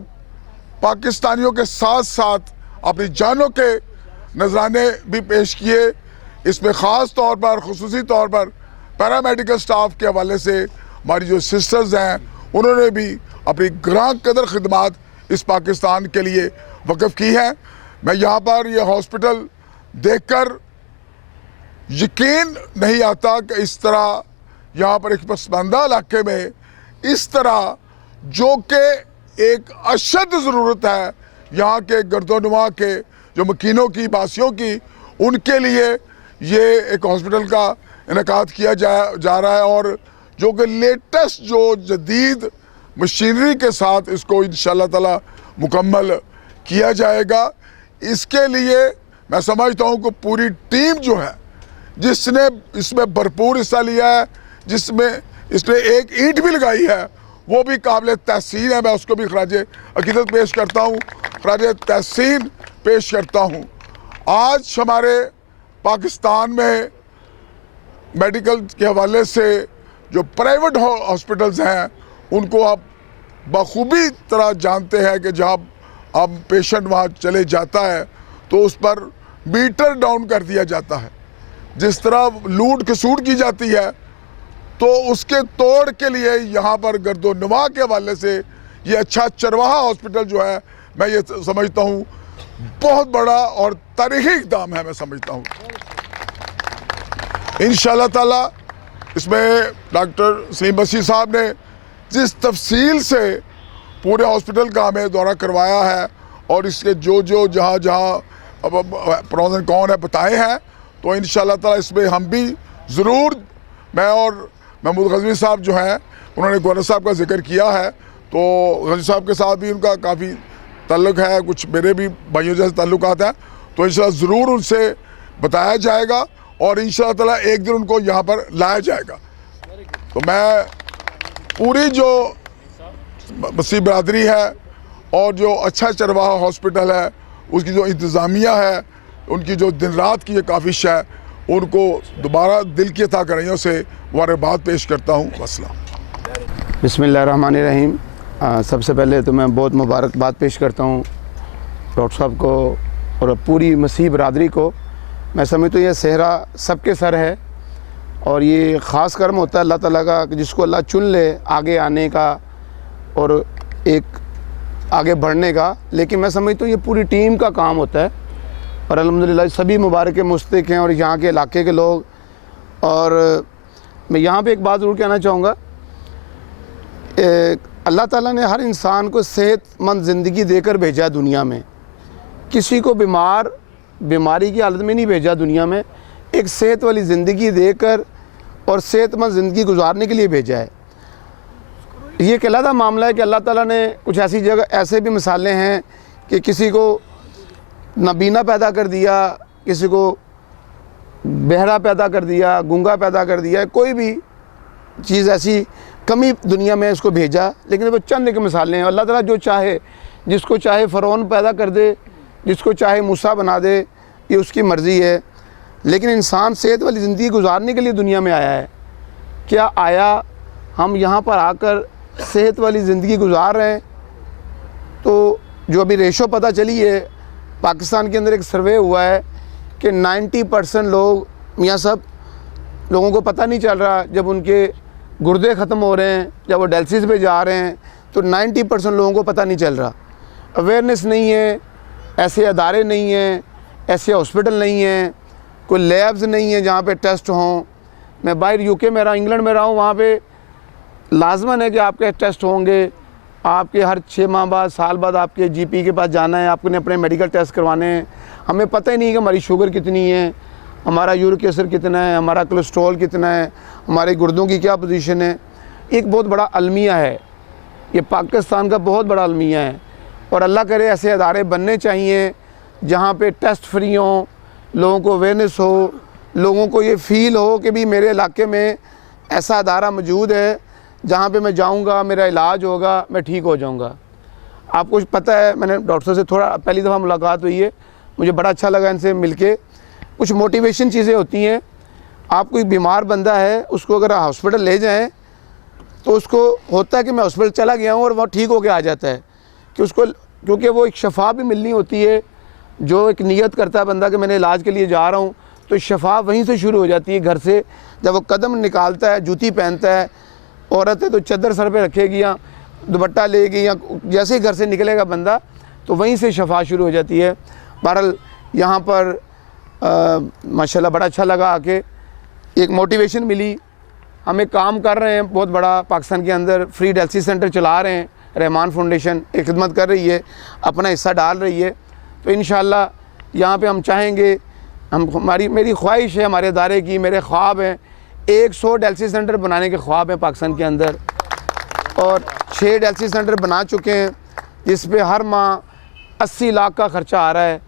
पाकिस्तानियों के साथ साथ अपनी जानों के नजराने भी पेश किए। इसमें ख़ास तौर पर, खुसूसी तौर पर पैरामेडिकल स्टाफ के हवाले से हमारी जो सिस्टर्स हैं, उन्होंने भी अपनी ग्रां कदर खिदमात इस पाकिस्तान के लिए वक़्फ़ की हैं। मैं यहाँ पर ये हॉस्पिटल देखकर यकीन नहीं आता कि इस तरह यहाँ पर एक पसमानदा इलाके में इस तरह, जो कि एक अशद ज़रूरत है यहाँ के गर्दोनुमा के जो मकीनों की, बासियों की, उनके लिए ये एक हॉस्पिटल का इनेकाद किया जा रहा है और जो कि लेटेस्ट जो जदीद मशीनरी के साथ इसको इंशाल्लाह ताला मुकम्मल किया जाएगा। इसके लिए मैं समझता हूँ कि पूरी टीम जो है जिसने इसमें भरपूर हिस्सा लिया है, जिसमें इसने एक ईंट भी लगाई है, वो भी काबिल तहसीन है। मैं उसको भी खराज अकीदत पेश करता हूँ, खराज तहसीन पेश करता हूँ। आज हमारे पाकिस्तान में मेडिकल के हवाले से जो प्राइवेट हॉस्पिटल्स हैं उनको आप बखूबी तरह जानते हैं कि जब अब पेशेंट वहाँ चले जाता है तो उस पर मीटर डाउन कर दिया जाता है। जिस तरह लूट खसूट की जाती है तो उसके तोड़ के लिए यहाँ पर गर्दोनवा के हवाले से ये अच्छा चरवाहा हॉस्पिटल जो है, मैं ये समझता हूँ बहुत बड़ा और तारीखी इक़दाम है। मैं समझता हूँ इंशाअल्लाह ताला इसमें डॉक्टर सलीम मसीह साहब ने जिस तफसील से पूरे हॉस्पिटल का हमें दौरा करवाया है और इसके जो जहाँ अब प्रोज एंड कॉन है बताए हैं, तो इंशाअल्लाह ताला इसमें हम भी ज़रूर, मैं और महमूद गज़वी साहब जो हैं उन्होंने गवर्नर साहब का जिक्र किया है, तो गज़वी साहब के साथ भी उनका काफ़ी ताल्लुक़ है, कुछ मेरे भी भाइयों जैसे ताल्लुकात हैं, तो इंशाअल्लाह ज़रूर उनसे बताया जाएगा और इंशाअल्लाह ताला एक दिन उनको यहाँ पर लाया जाएगा। तो मैं पूरी जो मसीह बरादरी है और जो अच्छा चरवाहा हॉस्पिटल है उसकी जो इंतज़ामिया है, उनकी जो दिन रात की ये काविश है, उनको दोबारा दिल की अता करैयों से मुबारकबाद पेश करता हूँ। वस्सलाम। बिस्मिल्लाहिर्रहमानिर्रहीम। सबसे पहले तो मैं बहुत मुबारकबाद पेश करता हूँ डॉक्टर साहब को और पूरी मसीह बरादरी को। मैं समझता हूँ ये सेहरा सबके सर है और ये ख़ास कर्म होता है अल्लाह ताला का कि जिसको अल्लाह चुन ले आगे आने का और एक आगे बढ़ने का, लेकिन मैं समझता हूँ ये पूरी टीम का काम होता है और अल्हम्दुलिल्लाह सभी मुबारक मुस्तक हैं और यहाँ के इलाके के लोग। और मैं यहाँ पे एक बात ज़रूर कहना चाहूँगा, अल्लाह ताला ने हर इंसान को सेहतमंद ज़िंदगी देकर भेजा दुनिया में, किसी को बीमारी की हालत में नहीं भेजा दुनिया में, एक सेहत वाली ज़िंदगी देकर और सेहतमंद ज़िंदगी गुजारने के लिए भेजा है। ये एक अलग मामला है कि अल्लाह ताला ने कुछ ऐसी जगह ऐसे भी मिसालें हैं कि किसी को नाबीना पैदा कर दिया, किसी को बहरा पैदा कर दिया, गूंगा पैदा कर दिया, कोई भी चीज़ ऐसी कमी दुनिया में इसको भेजा, लेकिन वो चंद एक मिसालें हैं। अल्लाह ताला जो चाहे, जिसको चाहे फ़िरौन पैदा कर दे, जिसको चाहे मूसा बना दे, ये उसकी मर्ज़ी है। लेकिन इंसान सेहत वाली ज़िंदगी गुजारने के लिए दुनिया में आया है। क्या आया हम यहाँ पर आकर सेहत वाली ज़िंदगी गुजार रहे हैं? तो जो अभी रेशो पता चली है पाकिस्तान के अंदर, एक सर्वे हुआ है कि 90% लोग, मियाँ साहब, लोगों को पता नहीं चल रहा, जब उनके गुर्दे ख़त्म हो रहे हैं, जब वो डायलिसिस पे जा रहे हैं, तो 90% लोगों को पता नहीं चल रहा। अवेयरनेस नहीं है, ऐसे अदारे नहीं हैं, ऐसे हॉस्पिटल नहीं हैं, कोई लैब्स नहीं है जहाँ पे टेस्ट हों। मैं बाहर यूके में रहा, इंग्लैंड में रहा हूँ, वहाँ पे लाजमन है कि आपके टेस्ट होंगे, आपके हर 6 माह बाद, साल बाद आपके जीपी के पास जाना है, आपने अपने मेडिकल टेस्ट करवाने हैं। हमें पता ही नहीं कि हमारी शुगर कितनी है, हमारा यूरिक एसिड कितना है, हमारा कोलेस्ट्रॉल कितना है, हमारे गुर्दों की क्या पोजीशन है। एक बहुत बड़ा अलमिया है, ये पाकिस्तान का बहुत बड़ा अलमिया है और अल्लाह करे ऐसे अदारे बनने चाहिए जहाँ पे टेस्ट फ्री हों, लोगों को अवेयरनेस हो, लोगों को ये फ़ील हो कि भी मेरे इलाके में ऐसा अदारा मौजूद है जहाँ पे मैं जाऊँगा, मेरा इलाज होगा, मैं ठीक हो जाऊँगा। आपको पता है, मैंने डॉक्टर से थोड़ा पहली दफ़ा मुलाकात हुई है, मुझे बड़ा अच्छा लगा इनसे मिलके। कुछ मोटिवेशन चीज़ें होती हैं, आप कोई बीमार बंदा है उसको अगर हॉस्पिटल ले जाएं तो उसको होता है कि मैं हॉस्पिटल चला गया हूँ और वहाँ ठीक होके आ जाता है कि उसको, क्योंकि वो एक शफा भी मिलनी होती है। जो एक नियत करता है बंदा कि मैंने इलाज के लिए जा रहा हूँ, तो शफा वहीं से शुरू हो जाती है, घर से। जब वो कदम निकालता है, जूती पहनता है, औरत है तो चद्दर सर पे रखेगी या दुपट्टा लेगी, या जैसे ही घर से निकलेगा बंदा तो वहीं से शफा शुरू हो जाती है। बहरहाल यहाँ पर माशाल्लाह बड़ा अच्छा लगा आके, एक मोटिवेशन मिली। हम एक काम कर रहे हैं बहुत बड़ा पाकिस्तान के अंदर, फ्री डायलिसिस सेंटर चला रहे हैं, रहमान फाउंडेशन एक खिदमत कर रही है, अपना हिस्सा डाल रही है। तो इंशाअल्लाह यहाँ पे हम चाहेंगे मेरी ख्वाहिश है, हमारे इदारे की, मेरे ख्वाब हैं 100 डायलिसिस सेंटर बनाने के ख्वाब हैं पाकिस्तान के अंदर, और 6 डायलिसिस सेंटर बना चुके हैं जिस पे हर माह 80 लाख का ख़र्चा आ रहा है।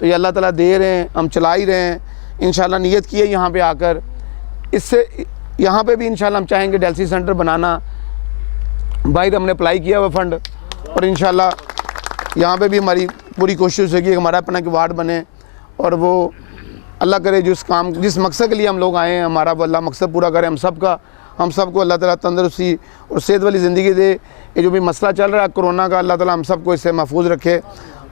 तो ये अल्लाह ताला दे रहे हैं, हम चला ही रहे हैं। इंशाल्लाह नियत की है यहाँ पे आकर, इससे यहाँ पे भी इंशाल्लाह हम चाहेंगे डायलिसिस सेंटर बनाना। बाहर हमने अप्लाई किया हुआ फ़ंड, और इंशाल्लाह यहाँ पे भी हमारी पूरी कोशिश है कि हमारा अपना एक वार्ड बने, और वो अल्लाह करे जिस मकसद के लिए हम लोग आए हैं, हमारा वो अल्लाह मकसद पूरा करे हम सबको अल्लाह ताला तंदुरुस्ती और सेहत वाली ज़िंदगी दे। ये जो भी मसला चल रहा है कोरोना का, अल्लाह ताला हम सबको इससे महफूज रखे।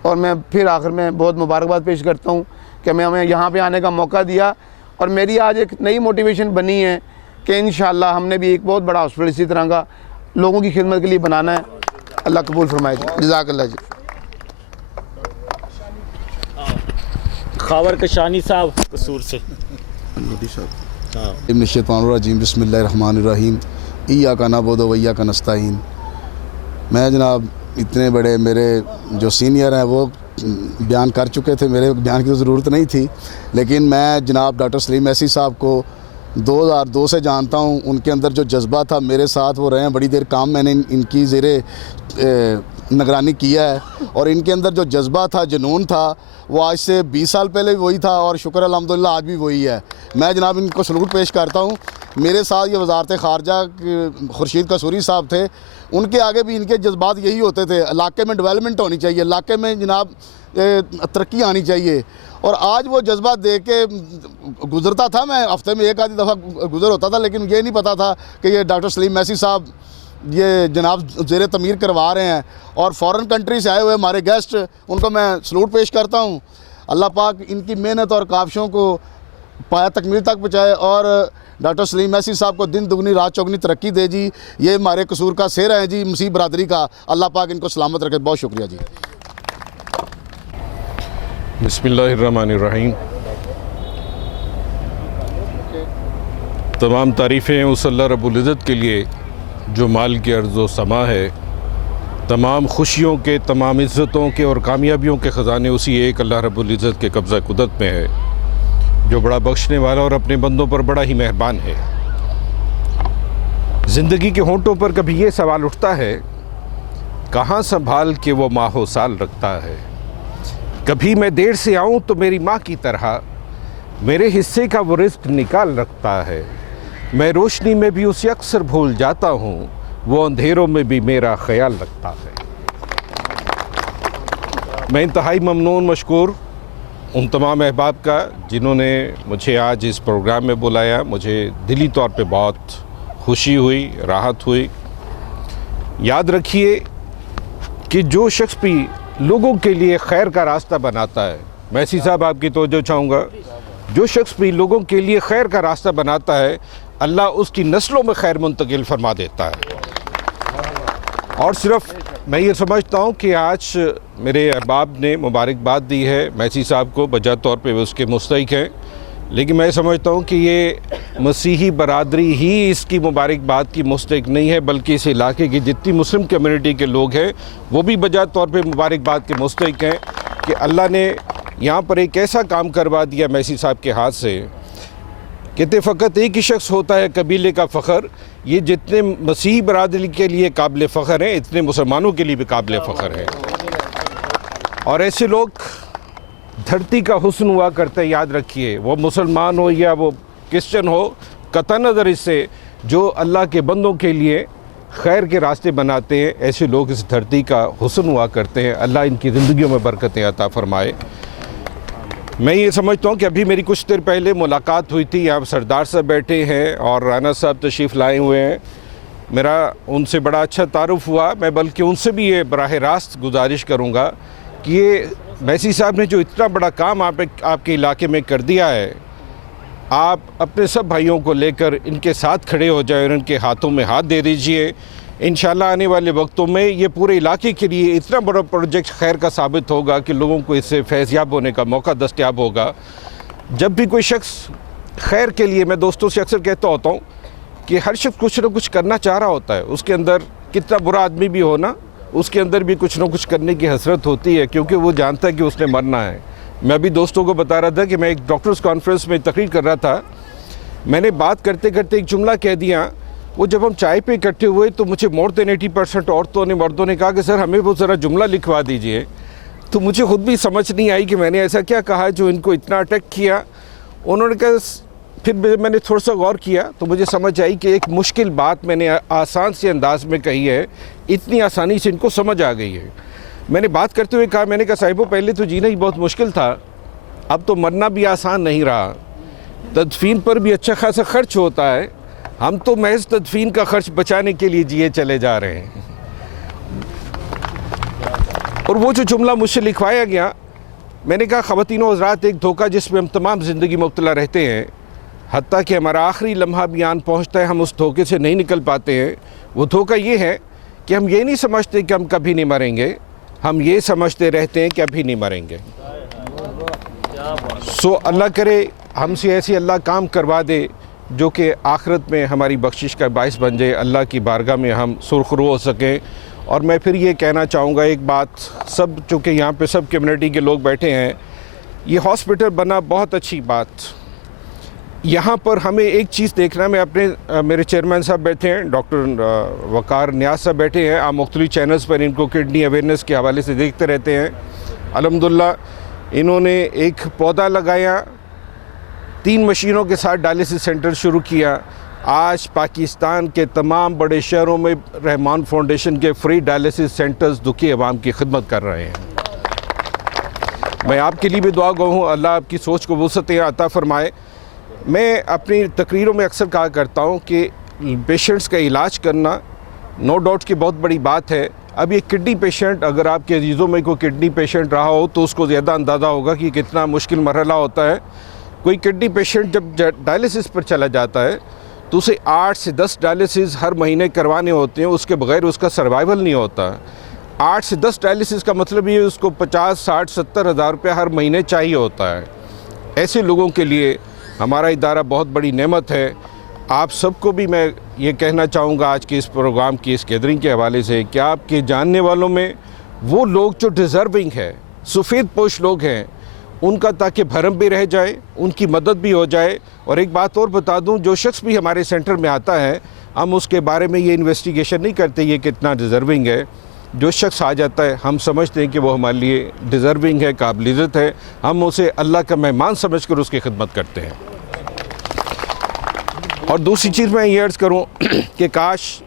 और मैं फिर आखिर में बहुत मुबारकबाद पेश करता हूँ कि हमें यहाँ पे आने का मौका दिया, और मेरी आज एक नई मोटिवेशन बनी है कि इंशाअल्लाह हमने भी एक बहुत बड़ा हॉस्पिटल इसी तरह का लोगों की खिदमत के लिए बनाना है। अल्लाह कबूल फरमाए जी, जज़ाकल्लाह जी। खावर कशानी साहब कसूर से। इब्न शैतानुर्रजीम बिस्मिल्लाहिर्रहमानिर्रहीम इय्याका नअबुदु व इय्याका नस्तईन। मैं जनाब इतने बड़े मेरे जो सीनियर हैं वो बयान कर चुके थे, मेरे बयान की तो ज़रूरत नहीं थी, लेकिन मैं जनाब डॉक्टर सलीम मैसी साहब को 2002 से जानता हूँ। उनके अंदर जो जज्बा था, मेरे साथ वो रहे हैं बड़ी देर, काम मैंने इनकी ज़ेरे निगरानी किया है, और इनके अंदर जो जज्बा था, जुनून था, वो आज से 20 साल पहले भी वही था, और शुक्र अल्हम्दुलिल्लाह आज भी वही है। मैं जनाब इनको सलूट पेश करता हूँ। मेरे साथ ये वज़ारत ख़ारजा खुर्शीद कसूरी साहब थे, उनके आगे भी इनके जज्बात यही होते थे, इलाके में डेवलपमेंट होनी चाहिए, इलाके में जनाब तरक्की आनी चाहिए। और आज वो जज्बा देख के गुज़रता था, मैं हफ्ते में एक आधी दफ़ा गुज़र होता था, लेकिन ये नहीं पता था कि ये डॉक्टर सलीम मैसी साहब ये जनाब ज़ेर तमीर करवा रहे हैं। और फ़ॉरेन कंट्री से आए हुए हमारे गेस्ट, उनको मैं सलूट पेश करता हूँ। अल्लाह पाक इनकी मेहनत और काविशों को पाया तकमील तक पहुँचाए, और डॉक्टर सलीम मैसी साहब को दिन दुगनी रात चौगनी तरक्की दे जी। ये हमारे कसूर का सेहरा है जी, मसीह बरादरी का। अल्लाह पाक इनको सलामत रखे। बहुत शुक्रिया जी। बिस्मिल्लाहिर्रहमानिर्रहीम। तमाम तारीफ़ें उस अल्लाह रब्बुल इज़्ज़त के लिए जो माल की अर्ज़ व समा है। तमाम खुशियों के, तमाम इज़्ज़तों के और कामयाबियों के ख़जाने उसी एक अल्लाह रब्बुल इज़्ज़त के कब्ज़ा कुदरत में है, जो बड़ा बख्शने वाला और अपने बंदों पर बड़ा ही मेहरबान है। ज़िंदगी के होंठों पर कभी ये सवाल उठता है, कहाँ संभाल के वो माहो साल रखता है। कभी मैं देर से आऊँ तो मेरी माँ की तरह मेरे हिस्से का वो रिज़्क़ निकाल रखता है। मैं रोशनी में भी उसे अक्सर भूल जाता हूँ, वो अंधेरों में भी मेरा ख्याल रखता है। मैं इंतहाई ममनून मशकूर उन तमाम अहबाब का जिन्होंने मुझे आज इस प्रोग्राम में बुलाया। मुझे दिली तौर पे बहुत खुशी हुई, राहत हुई। याद रखिए कि जो शख्स भी लोगों के लिए खैर का रास्ता बनाता है, मैसी साहब आपकी तवज्जो चाहूँगा, जो शख्स भी लोगों के लिए खैर का रास्ता बनाता है, अल्लाह उसकी नस्लों में खैर मुंतकिल फरमा देता है। और सिर्फ मैं ये समझता हूँ कि आज मेरे अहबाब ने मुबारकबाद दी है मैसी साहब को, बजा तौर पे वो उसके मुस्तहिक हैं, लेकिन मैं समझता हूँ कि ये मसीही बरादरी ही इसकी मुबारकबाद की मुस्तहिक नहीं है, बल्कि इस इलाके की जितनी मुस्लिम कम्युनिटी के लोग हैं वो भी बजा तौर पे मुबारकबाद के मुस्तहिक हैं कि अल्लाह ने यहाँ पर एक ऐसा काम करवा दिया मैसी साहब के हाथ से। कहते फ़कत एक ही शख्स होता है कबीले का फ़ख्र, ये जितने मसीही बरादरी के लिए काबिल फ़ख्र हैं, इतने मुसलमानों के लिए भी काबिल फ़ख्र हैं। और ऐसे लोग धरती का हुस्न हुआ करते हैं, याद रखिए, वो मुसलमान हो या वो क्रिश्चन हो, कतई नज़र इससे जो अल्लाह के बंदों के लिए खैर के रास्ते बनाते हैं, ऐसे लोग इस धरती का हुस्न हुआ करते हैं। अल्लाह इनकी ज़िंदगियों में बरकतें अता फ़रमाए। मैं ये समझता हूँ कि अभी मेरी कुछ देर पहले मुलाकात हुई थी, यहाँ सरदार साहब बैठे हैं और राना साहब तशरीफ़ लाए हुए हैं, मेरा उनसे बड़ा अच्छा तारुफ़ हुआ। मैं बल्कि उनसे भी ये बराह रास्त गुजारिश करूँगा कि ये मैसी साहब ने जो इतना बड़ा काम आपके इलाके में कर दिया है, आप अपने सब भाइयों को लेकर इनके साथ खड़े हो जाए और इनके हाथों में हाथ दे दीजिए। इंशाल्लाह आने वाले वक्तों में ये पूरे इलाके के लिए इतना बड़ा प्रोजेक्ट खैर का साबित होगा कि लोगों को इससे फैज़याब होने का मौका दस्तयाब होगा। जब भी कोई शख्स खैर के लिए, मैं दोस्तों से अक्सर कहता होता हूँ कि हर शख्स कुछ ना कुछ करना चाह रहा होता है, उसके अंदर कितना बुरा आदमी भी हो ना, उसके अंदर भी कुछ ना कुछ करने की हसरत होती है, क्योंकि वो जानता है कि उसने मरना है। मैं अभी दोस्तों को बता रहा था कि मैं एक डॉक्टर्स कॉन्फ्रेंस में तकरीर कर रहा था, मैंने बात करते करते एक जुमला कह दिया। वो जब हम चाय पे इकट्ठे हुए तो मुझे मोर देन 80% औरतों ने, मर्दों ने कहा कि सर हमें वो ज़रा जुमला लिखवा दीजिए। तो मुझे खुद भी समझ नहीं आई कि मैंने ऐसा क्या कहा जो इनको इतना अटैक किया। उन्होंने कहा, फिर मैंने थोड़ा सा गौर किया तो मुझे समझ आई कि एक मुश्किल बात मैंने आसान से अंदाज में कही है, इतनी आसानी से इनको समझ आ गई है। मैंने बात करते हुए कहा, मैंने कहा साहिबो पहले तो जीना ही बहुत मुश्किल था, अब तो मरना भी आसान नहीं रहा, तदफीन पर भी अच्छा खासा खर्च होता है, हम तो महज तदफीन का खर्च बचाने के लिए जिए चले जा रहे हैं। और वो जो जुमला मुझसे लिखवाया गया, मैंने कहा ख़वातीनो हज़रात, एक धोखा जिसमें हम तमाम ज़िंदगी मुब्तला रहते हैं, हत्ता कि हमारा आखिरी लम्हा भी आन पहुँचता है, हम उस धोखे से नहीं निकल पाते हैं। वो धोखा ये है कि हम ये नहीं समझते कि हम कभी नहीं मरेंगे, हम ये समझते रहते हैं कि अभी नहीं मरेंगे। सो अल्लाह करे हमसे ऐसी अल्लाह काम करवा दे जो कि आखिरत में हमारी बख्शिश का बाइस बन जाए, अल्लाह की बारगाह में हम सुरखरू हो सकें। और मैं फिर ये कहना चाहूँगा एक बात, सब चूँकि यहाँ पे सब कम्युनिटी के लोग बैठे हैं, ये हॉस्पिटल बना बहुत अच्छी बात। यहाँ पर हमें एक चीज़ देखना है, मैं अपने मेरे चेयरमैन साहब बैठे हैं, डॉक्टर वकार नियाज़ साहब बैठे हैं, आप मुख्तलिफ चैनल्स पर इनको किडनी अवेयरनेस के हवाले से देखते रहते हैं। अल्हम्दुलिल्लाह इन्होंने एक पौधा लगाया, 3 मशीनों के साथ डायलिसिस सेंटर शुरू किया। आज पाकिस्तान के तमाम बड़े शहरों में रहमान फाउंडेशन के फ्री डायलिसिस सेंटर्स दुखी अवाम की खिदमत कर रहे हैं। मैं आपके लिए भी दुआ गो हूँ, अल्लाह आपकी सोच को वुसअत अता फ़रमाए। मैं अपनी तकरीरों में अक्सर कहा करता हूँ कि पेशेंट्स का इलाज करना नो डाउट की बहुत बड़ी बात है। अब ये किडनी पेशेंट, अगर आपके अजीज़ों में कोई किडनी पेशेंट रहा हो तो उसको ज़्यादा अंदाज़ा होगा कि कितना मुश्किल मरहला होता है। कोई किडनी पेशेंट जब डायलिसिस पर चला जाता है तो उसे 8 से 10 डायलिसिस हर महीने करवाने होते हैं, उसके बगैर उसका सर्वाइवल नहीं होता। 8 से 10 डायलिसिस का मतलब ये उसको 50, 60, 70 हज़ार रुपये हर महीने चाहिए होता है। ऐसे लोगों के लिए हमारा इदारा बहुत बड़ी नेमत है। आप सबको भी मैं ये कहना चाहूँगा आज के इस प्रोग्राम की, इस गैदरिंग के हवाले से, कि आपके जानने वालों में वो लोग जो डिज़र्विंग है, सफ़ेद पोश लोग हैं, उनका ताकि भरम भी रह जाए, उनकी मदद भी हो जाए। और एक बात और बता दूं, जो शख्स भी हमारे सेंटर में आता है, हम उसके बारे में ये इन्वेस्टिगेशन नहीं करते ये कितना डिज़र्विंग है। जो शख्स आ जाता है हम समझते हैं कि वो हमारे लिए डिज़र्विंग है, काबिल-इज़्ज़त है, हम उसे अल्लाह का मेहमान समझकर उसकी खिदमत करते हैं। और दूसरी चीज़ मैं ये अर्ज़ करूँ कि काश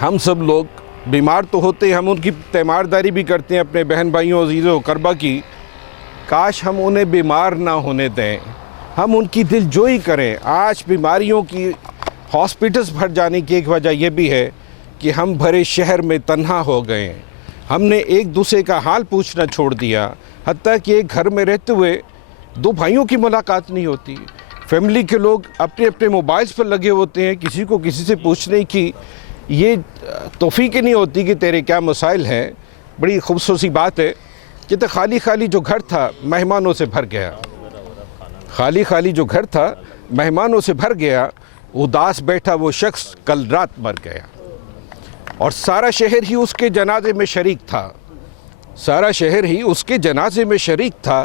हम सब लोग, बीमार तो होते हैं, हम उनकी तीमारदारी भी करते हैं अपने बहन भाइयों अज़ीज़ों करबा की, काश हम उन्हें बीमार ना होने दें, हम उनकी दिलजोई करें। आज बीमारियों की हॉस्पिटल्स भर जाने की एक वजह यह भी है कि हम भरे शहर में तन्हा हो गए, हमने एक दूसरे का हाल पूछना छोड़ दिया। हत्ता कि एक घर में रहते हुए 2 भाइयों की मुलाकात नहीं होती, फैमिली के लोग अपने अपने मोबाइल्स पर लगे होते हैं, किसी को किसी से पूछने की ये तौफीक नहीं होती कि तेरे क्या मसाइल हैं। बड़ी खूबसूरत बात है कि तो खाली खाली जो घर था मेहमानों से भर गया, खाली खाली जो घर था मेहमानों से भर गया, उदास बैठा वो शख्स कल रात मर गया। और सारा शहर ही उसके जनाजे में शरीक था, सारा शहर ही उसके जनाजे में शरीक था,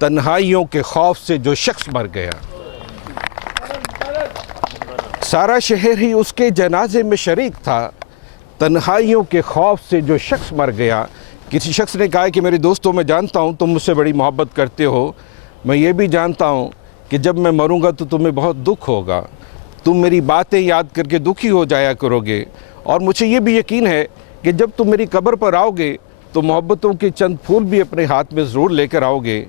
तन्हाइयों के खौफ से जो शख्स मर गया। सारा शहर ही उसके जनाजे में शरीक था, तन्हाइयों के खौफ से जो शख्स मर गया। किसी शख्स ने कहा कि मेरे दोस्तों मैं जानता हूँ तुम मुझसे बड़ी मोहब्बत करते हो, मैं ये भी जानता हूँ कि जब मैं मरूंगा तो तुम्हें बहुत दुख होगा, तुम मेरी बातें याद करके दुखी हो जाया करोगे। और मुझे ये भी यकीन है कि जब तुम मेरी कब्र पर आओगे तो मोहब्बतों के चंद फूल भी अपने हाथ में ज़रूर लेकर आओगे,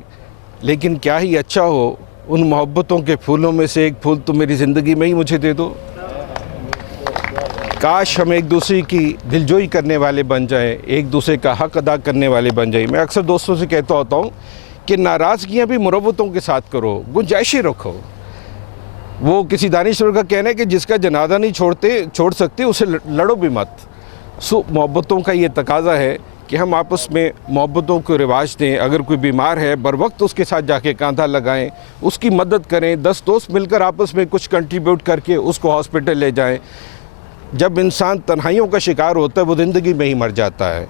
लेकिन क्या ही अच्छा हो उन मोहब्बतों के फूलों में से एक फूल तुम मेरी ज़िंदगी में ही मुझे दे दो। काश हम एक दूसरे की दिलजोई करने वाले बन जाएं, एक दूसरे का हक़ अदा करने वाले बन जाएं। मैं अक्सर दोस्तों से कहता होता हूँ कि नाराज़गियाँ भी मुरव्वतों के साथ करो, गुंजाइशें रखो। वो किसी दानिश्वर का कहना है कि जिसका जनाजा नहीं छोड़ सकते उसे लड़ो भी मत। सो मोहब्बतों का ये तकाज़ा है कि हम आपस में मोहब्बतों को रिवाज दें। अगर कोई बीमार है बर वक्त उसके साथ जाके कांधा लगाएं, उसकी मदद करें, 10 दोस्त मिलकर आपस में कुछ कंट्रीब्यूट करके उसको हॉस्पिटल ले जाएं। जब इंसान तन्हाइयों का शिकार होता है वो ज़िंदगी में ही मर जाता है।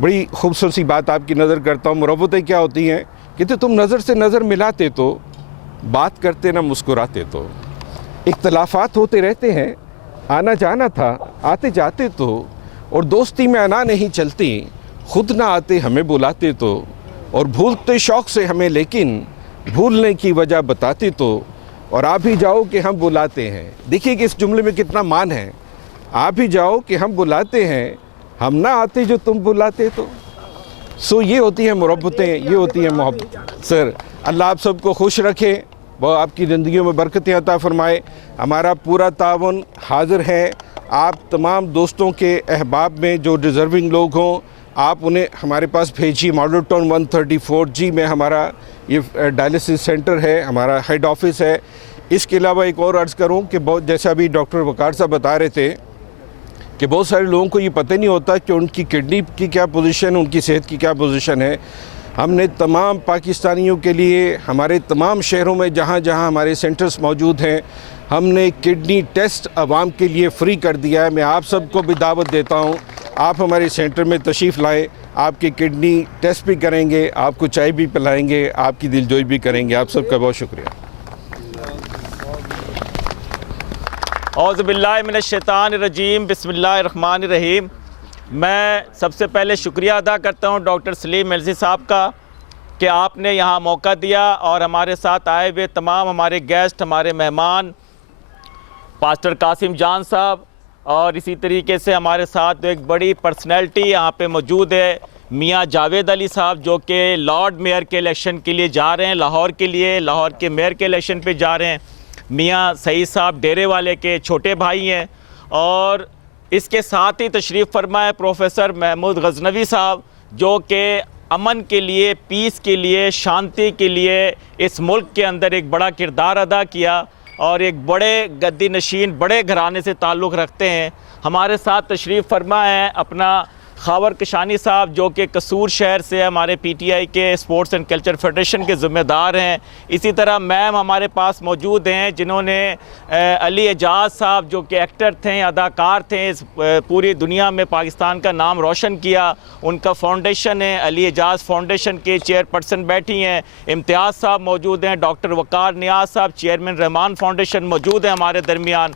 बड़ी खूबसूरत सी बात आपकी नज़र करता हूँ। मुरव्वतें क्या होती हैं कहते तुम नज़र से नज़र मिलाते तो, बात करते ना मुस्कुराते तो। इख्तलाफात होते रहते हैं, आना जाना था, आते जाते तो, और दोस्ती में आना नहीं चलती, खुद ना आते हमें बुलाते तो, और भूलते शौक़ से हमें लेकिन भूलने की वजह बताते तो, और आप ही जाओ कि हम बुलाते हैं। देखिए कि इस जुमले में कितना मान है। आप ही जाओ कि हम बुलाते हैं, हम ना आते जो तुम बुलाते तो। सो ये होती है मोहब्बतें, ये होती है मोहब्बत। सर अल्लाह आप सबको खुश रखे, वो आपकी ज़िंदगियों में बरकतें अता फरमाए। हमारा पूरा तावन हाज़िर है। आप तमाम दोस्तों के अहबाब में जो डिज़र्विंग लोग हों, आप उन्हें हमारे पास भेजिए। मॉडल टाउन 134G में हमारा ये डायलिसिस सेंटर है, हमारा हेड ऑफिस है। इसके अलावा एक और अर्ज़ करूं कि बहुत, जैसा अभी डॉक्टर वकार साहब बता रहे थे कि बहुत सारे लोगों को ये पता नहीं होता कि उनकी किडनी की क्या पोजीशन, उनकी सेहत की क्या पोजीशन है। हमने तमाम पाकिस्तानियों के लिए हमारे तमाम शहरों में जहाँ जहाँ हमारे सेंटर्स मौजूद हैं, हमने किडनी टेस्ट आवाम के लिए फ्री कर दिया है। मैं आप सबको भी दावत देता हूँ, आप हमारे सेंटर में तशरीफ़ लाएँ, आपकी किडनी टेस्ट भी करेंगे, आपको चाय भी पिलाएंगे, आपकी दिलजोई भी करेंगे। आप सबका बहुत शुक्रिया। औज़ुबिल्लाहिमिनश्शैतानिर्रजीम, बिस्मिल्लाहिर्रहमानिर्रहीम। मैं सबसे पहले शुक्रिया अदा करता हूँ डॉक्टर सलीम एलसी साहब का कि आपने यहाँ मौका दिया, और हमारे साथ आए हुए तमाम हमारे गेस्ट, हमारे मेहमान, पास्टर कासिम जान साहब, और इसी तरीके से हमारे साथ एक बड़ी पर्सनैलिटी यहाँ पे मौजूद है, मियाँ जावेद अली साहब, जो कि लॉर्ड मेयर के इलेक्शन के लिए जा रहे हैं, लाहौर के लिए, लाहौर के मेयर के इलेक्शन पे जा रहे हैं। मियाँ सईद साहब डेरे वाले के छोटे भाई हैं, और इसके साथ ही तशरीफ़ फरमा है प्रोफेसर महमूद गजनवी साहब, जो कि अमन के लिए, पीस के लिए, शांति के लिए इस मुल्क के अंदर एक बड़ा किरदार अदा किया, और एक बड़े गद्दी नशीन, बड़े घराने से ताल्लुक़ रखते हैं। हमारे साथ तशरीफ़ फरमा है अपना खावर कशानी साहब, जो कि कसूर शहर से हमारे PTI के स्पोर्ट्स एंड कल्चर फेडरेशन के ज़िम्मेदार हैं। इसी तरह मैम हमारे पास मौजूद हैं, जिन्होंने अली एजाज़ साहब, जो कि एक्टर थे, अदाकार थे, इस पूरी दुनिया में पाकिस्तान का नाम रोशन किया। उनका फाउंडेशन है, अली एजाज़ फाउंडेशन के चेयरपर्सन बैठी हैं। इम्तियाज़ साहब मौजूद हैं, डॉक्टर वकार नियाज़ साहब, चेयरमैन रहमान फाउंडेशन मौजूद हैं हमारे दरमियान।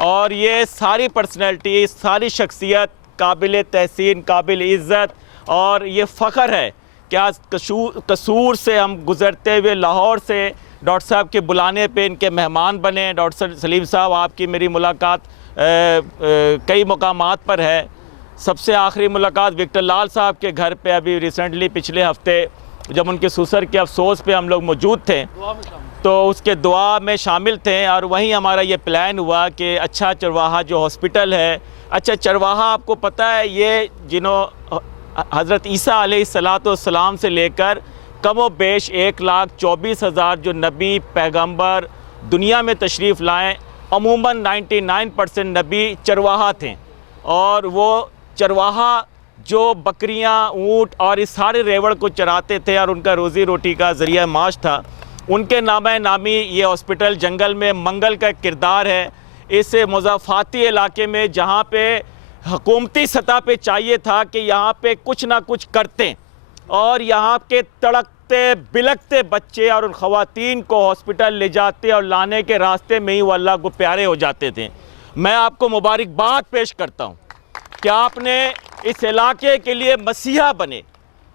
और ये सारी पर्सनैलिटी, सारी शख्सियत काबिल तहसीन, काबिल इज़्ज़त, और ये फ़ख्र है कि आज कसूर से हम गुज़रते हुए लाहौर से डॉक्टर साहब के बुलाने पे इनके मेहमान बने। डॉक्टर सलीम साहब, आपकी मेरी मुलाकात कई मकामात पर है। सबसे आखिरी मुलाकात विक्टर लाल साहब के घर पे अभी रिसेंटली पिछले हफ्ते, जब उनके ससुर के अफसोस पे हम लोग मौजूद थे, तो उसके दुआ में शामिल थे। और वहीं हमारा ये प्लान हुआ कि अच्छा चरवाहा जो हॉस्पिटल है, अच्छा चरवाहा आपको पता है, ये जिन्हों हज़रत ईसा अलैहिस्सलाम से लेकर कमो बेश 1,24,000 जो नबी पैगंबर दुनिया में तशरीफ़ लाएँ, अमूमन 99% नबी चरवाहा थे। और वो चरवाहा जो बकरियां, ऊँट और इस सारे रेवड़ को चराते थे, और उनका रोज़ी रोटी का ज़रिया माश था। उनके नामे नामी ये हॉस्पिटल जंगल में मंगल का किरदार है। इस मुज़ाफ़ाती इलाके में जहाँ पे हुकूमती सतह पे चाहिए था कि यहाँ पे कुछ ना कुछ करते, और यहाँ के तड़कते बिलकते बच्चे और उन ख़वातीन को हॉस्पिटल ले जाते और लाने के रास्ते में ही वो अल्लाह को प्यारे हो जाते थे। मैं आपको मुबारकबाद पेश करता हूँ कि आपने इस इलाके के लिए मसीहा बने।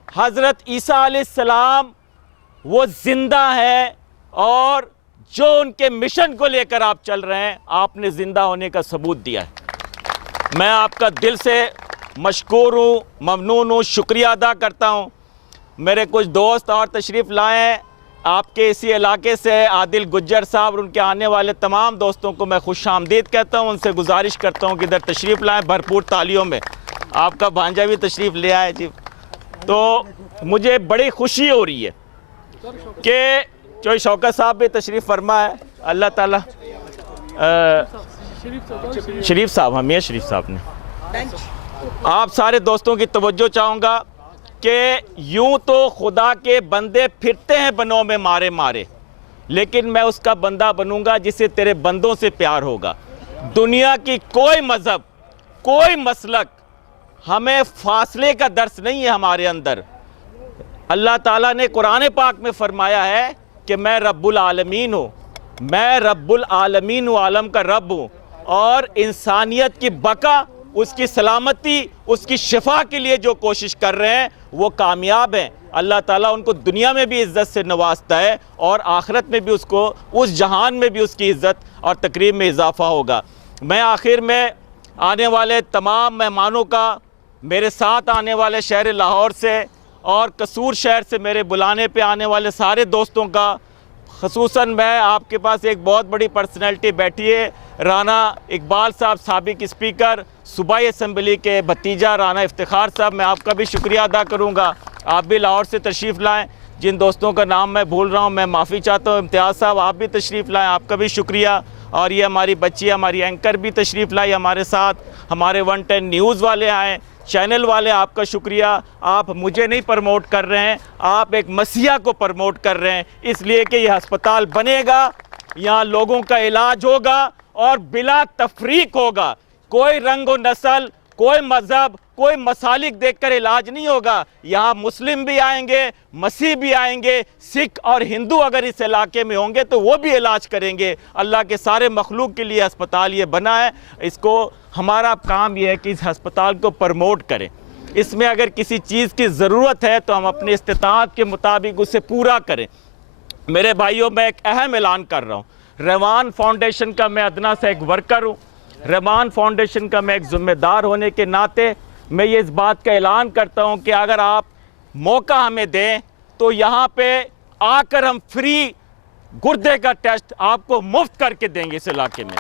हज़रत ईसा अलैहिस्सलाम वो ज़िंदा है, और जो उनके मिशन को लेकर आप चल रहे हैं, आपने ज़िंदा होने का सबूत दिया है। मैं आपका दिल से मशकूर हूँ, ममनून हूँ, शुक्रिया अदा करता हूँ। मेरे कुछ दोस्त और तशरीफ़ लाए हैं आपके इसी इलाके से, आदिल गुज्जर साहब और उनके आने वाले तमाम दोस्तों को मैं खुश आमदीद कहता हूँ। उनसे गुजारिश करता हूँ कि इधर तशरीफ़ लाएँ भरपूर तालियों में। आपका भांजा भी तशरीफ़ ले आए जी। तो मुझे बड़ी खुशी हो रही है कि जो शौकत साहब भी तशरीफ़ फरमा है, अल्लाह ताला शरीफ साहब, हाँ मियाँ शरीफ साहब ने, आप सारे दोस्तों की तवज्जो चाहूँगा कि यूँ तो खुदा के बंदे फिरते हैं बनों में मारे मारे, लेकिन मैं उसका बंदा बनूँगा जिसे तेरे बंदों से प्यार होगा। दुनिया की कोई मज़हब, कोई मसलक हमें फासले का दर्स नहीं है हमारे अंदर। अल्लाह ताला ने कुरान पाक में फरमाया है कि मैं रब्बुल आलमीन हूँ, मैं रब्बुल आलमीन हूँ, आलम का रब हूँ, और इंसानियत की बका, उसकी सलामती, उसकी शिफा के लिए जो कोशिश कर रहे हैं वो कामयाब हैं। अल्लाह ताला उनको दुनिया में भी इज़्ज़त से नवाजता है और आखिरत में भी उसको, उस जहान में भी उसकी इज़्ज़त और तकरीम में इजाफ़ा होगा। मैं आखिर में आने वाले तमाम मेहमानों का, मेरे साथ आने वाले शहर लाहौर से और कसूर शहर से मेरे बुलाने पे आने वाले सारे दोस्तों का, ख़ुसूसन मैं आपके पास एक बहुत बड़ी पर्सनैलिटी बैठी है, राना इकबाल साहब, साबिक स्पीकर, सूबाई असम्बली के भतीजा राना इफ्तिखार साहब, मैं आपका भी शुक्रिया अदा करूँगा। आप भी लाहौर से तशरीफ़ लाएँ। जिन दोस्तों का नाम मैं भूल रहा हूँ मैं माफ़ी चाहता हूँ। इम्तियाज़ साहब आप भी तशरीफ़ लाएँ, आपका भी शुक्रिया। और ये हमारी बच्ची, हमारी एंकर भी तशरीफ़ लाई हमारे साथ, हमारे 110 न्यूज़ वाले आए, चैनल वाले, आपका शुक्रिया। आप मुझे नहीं प्रमोट कर रहे हैं, आप एक मसीहा को प्रमोट कर रहे हैं, इसलिए कि यह अस्पताल बनेगा, यहाँ लोगों का इलाज होगा और बिला तफरीक होगा। कोई रंग व नस्ल, कोई मज़हब, कोई मसालिक देखकर इलाज नहीं होगा। यहाँ मुस्लिम भी आएंगे, मसीह भी आएंगे, सिख और हिंदू अगर इस इलाके में होंगे तो वो भी इलाज करेंगे। अल्लाह के सारे मखलूक के लिए अस्पताल ये बना है। इसको हमारा काम ये है कि इस अस्पताल को प्रमोट करें। इसमें अगर किसी चीज़ की ज़रूरत है तो हम अपनी इस्तिताअत के मुताबिक उसे पूरा करें। मेरे भाइयों, मैं एक अहम ऐलान कर रहा हूँ। रहमान फाउंडेशन का मैं अदना सा एक वर्कर हूँ। रहमान फाउंडेशन का मैं एक ज़िम्मेदार होने के नाते मैं ये इस बात का ऐलान करता हूँ कि अगर आप मौका हमें दें तो यहाँ पे आकर हम फ्री गुर्दे का टेस्ट आपको मुफ्त करके देंगे इस इलाके में।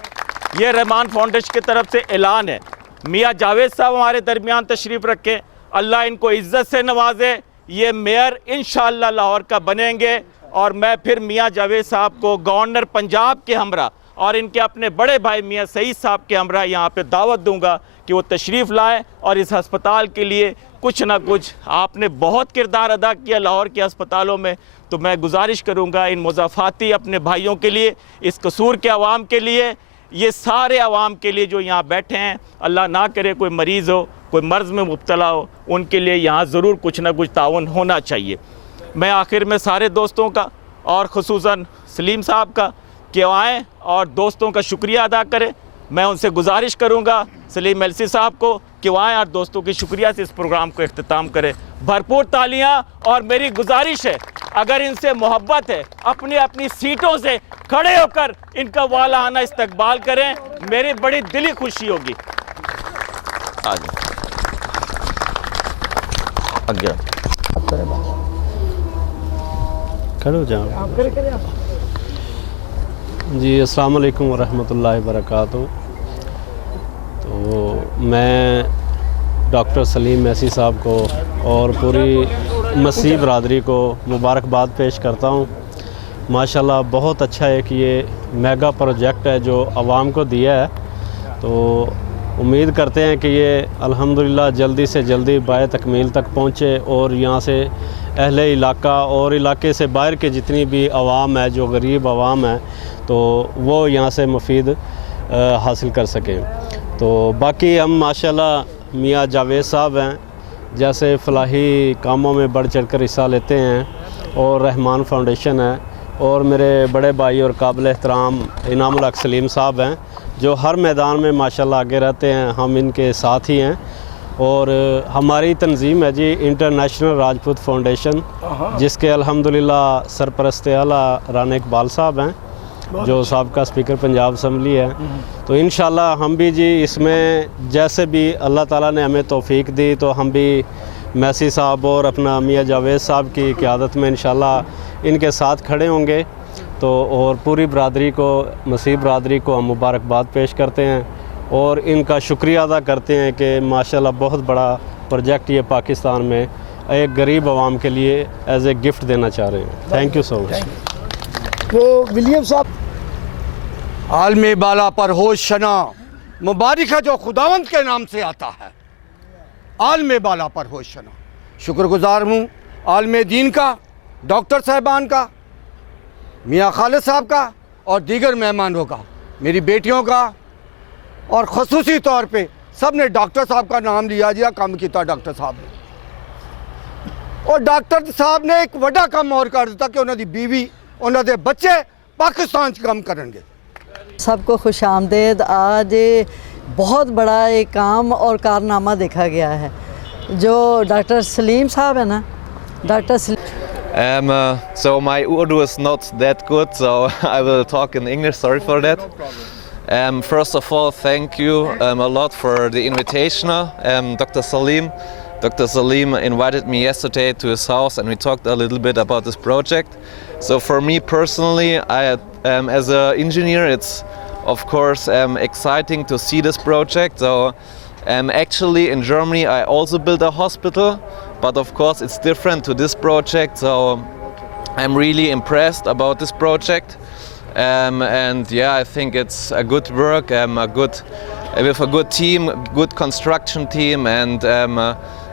ये रहमान फाउंडेशन की तरफ से ऐलान है। मियाँ जावेद साहब हमारे दरमियान तशरीफ़ रखे, अल्लाह इनको इज़्ज़त से नवाजे। ये मेयर इंशाअल्लाह लाहौर का बनेंगे और मैं फिर मियाँ जावेद साहब को गवर्नर पंजाब के हमरा और इनके अपने बड़े भाई मियाँ सईद साहब के हमरा यहाँ पे दावत दूंगा कि वो तशरीफ़ लाएं और इस अस्पताल के लिए कुछ ना कुछ, आपने बहुत किरदार अदा किया लाहौर के अस्पतालों में, तो मैं गुजारिश करूँगा इन मुज़ाफ़ाती अपने भाइयों के लिए, इस कसूर के अवाम के लिए, ये सारे अवाम के लिए जो यहाँ बैठे हैं, अल्लाह ना करे कोई मरीज़ हो, कोई मर्ज़ में मुब्तला हो, उनके लिए यहाँ ज़रूर कुछ ना कुछ ताउन होना चाहिए। मैं आखिर में सारे दोस्तों का और ख़ुसूसन सलीम साहब का कि आएँ और दोस्तों का शुक्रिया अदा करें। मैं उनसे गुजारिश करूँगा सलीम एलसी साहब को कि आएँ और दोस्तों के शुक्रिया से इस प्रोग्राम को इख्तिताम करें। भरपूर तालियाँ। और मेरी गुजारिश है, अगर इनसे मोहब्बत है, अपनी अपनी सीटों से खड़े होकर इनका वालाना इस्तकबाल करें, मेरी बड़ी दिली खुशी होगी। आगे खड़ो जाओ जी। अस्सलाम वालेकुम वरहमतुल्लाहि वबरकातुहू। तो मैं डॉक्टर सलीम मैसी साहब को और पूरी मसीह बरादरी को मुबारकबाद पेश करता हूँ। माशाल्लाह बहुत अच्छा है कि ये मेगा प्रोजेक्ट है जो आवाम को दिया है, तो उम्मीद करते हैं कि ये अल्हम्दुलिल्लाह जल्दी से जल्दी बाय तकमील तक पहुँचे और यहाँ से अहले इलाका और इलाके से बाहर के जितनी भी आवाम है, जो गरीब आवाम है, तो वो यहाँ से मुफीद हासिल कर सकें। तो बाकी हम माशाल्लाह मियाँ जावेद साहब हैं, जैसे फलाही कामों में बढ़ चढ़ कर हिस्सा लेते हैं, और रहमान फाउंडेशन है, और मेरे बड़े भाई और काबिल एहतराम इनामुल हक सलीम साहब हैं जो हर मैदान में माशाल्लाह आगे रहते हैं। हम इनके साथ ही हैं। और हमारी तंजीम है जी इंटरनेशनल राजपूत फाउंडेशन, जिसके अल्हम्दुलिल्लाह सरपरस्त आला राना इकबाल साहब हैं जो साबका स्पीकर पंजाब असम्बली है। तो इंशाल्लाह हम भी जी इसमें जैसे भी अल्लाह ताला ने हमें तौफीक दी तो हम भी मैसी साहब और अपना मियाँ जावेद साहब की क़यादत में इंशाल्लाह इनके साथ खड़े होंगे। तो और पूरी बरादरी को, मसीह बरादरी को हम मुबारकबाद पेश करते हैं और इनका शुक्रिया अदा करते हैं कि माशाल्लाह बहुत बड़ा प्रोजेक्ट ये पाकिस्तान में एक गरीब आवाम के लिए एज ए गिफ्ट देना चाह रहे हैं। Thank you so much. तो विलियम साहब, आलम बाला पर होश शना मुबारक है जो खुदावंद के नाम से आता है। आलम बाला पर होश शना, शुक्रगुजार हूँ आलम दीन का, डॉक्टर साहबान का, मियाँ खालिद साहब का और दीगर मेहमानों का, मेरी बेटियों का, और ख़ुसूसी तौर पे सब ने डॉक्टर साहब का नाम लिया, काम किया डॉक्टर साहब ने। और डॉक्टर साहब ने एक वड्डा काम और कर दिता कि उन्होंने बीवी उन्होंने बच्चे पाकिस्तान च काम करेंगे। सबको खुश आमदेद। आज बहुत बड़ा एक काम और कारनामा देखा गया है जो डॉक्टर सलीम साहब है ना, doctor So my Urdu is not that good, so I will talk in English. Sorry for that. First of all, thank you a lot for the invitation, Dr. Salim. Dr. Salim invited me yesterday to his house and we talked a little bit about this project. So for me personally, as an engineer, it's of course exciting to see this project. So actually in Germany I also built a hospital, but of course it's different to this project. So I'm really impressed about this project. And yeah, I think it's a good work, with a good team, good construction team, and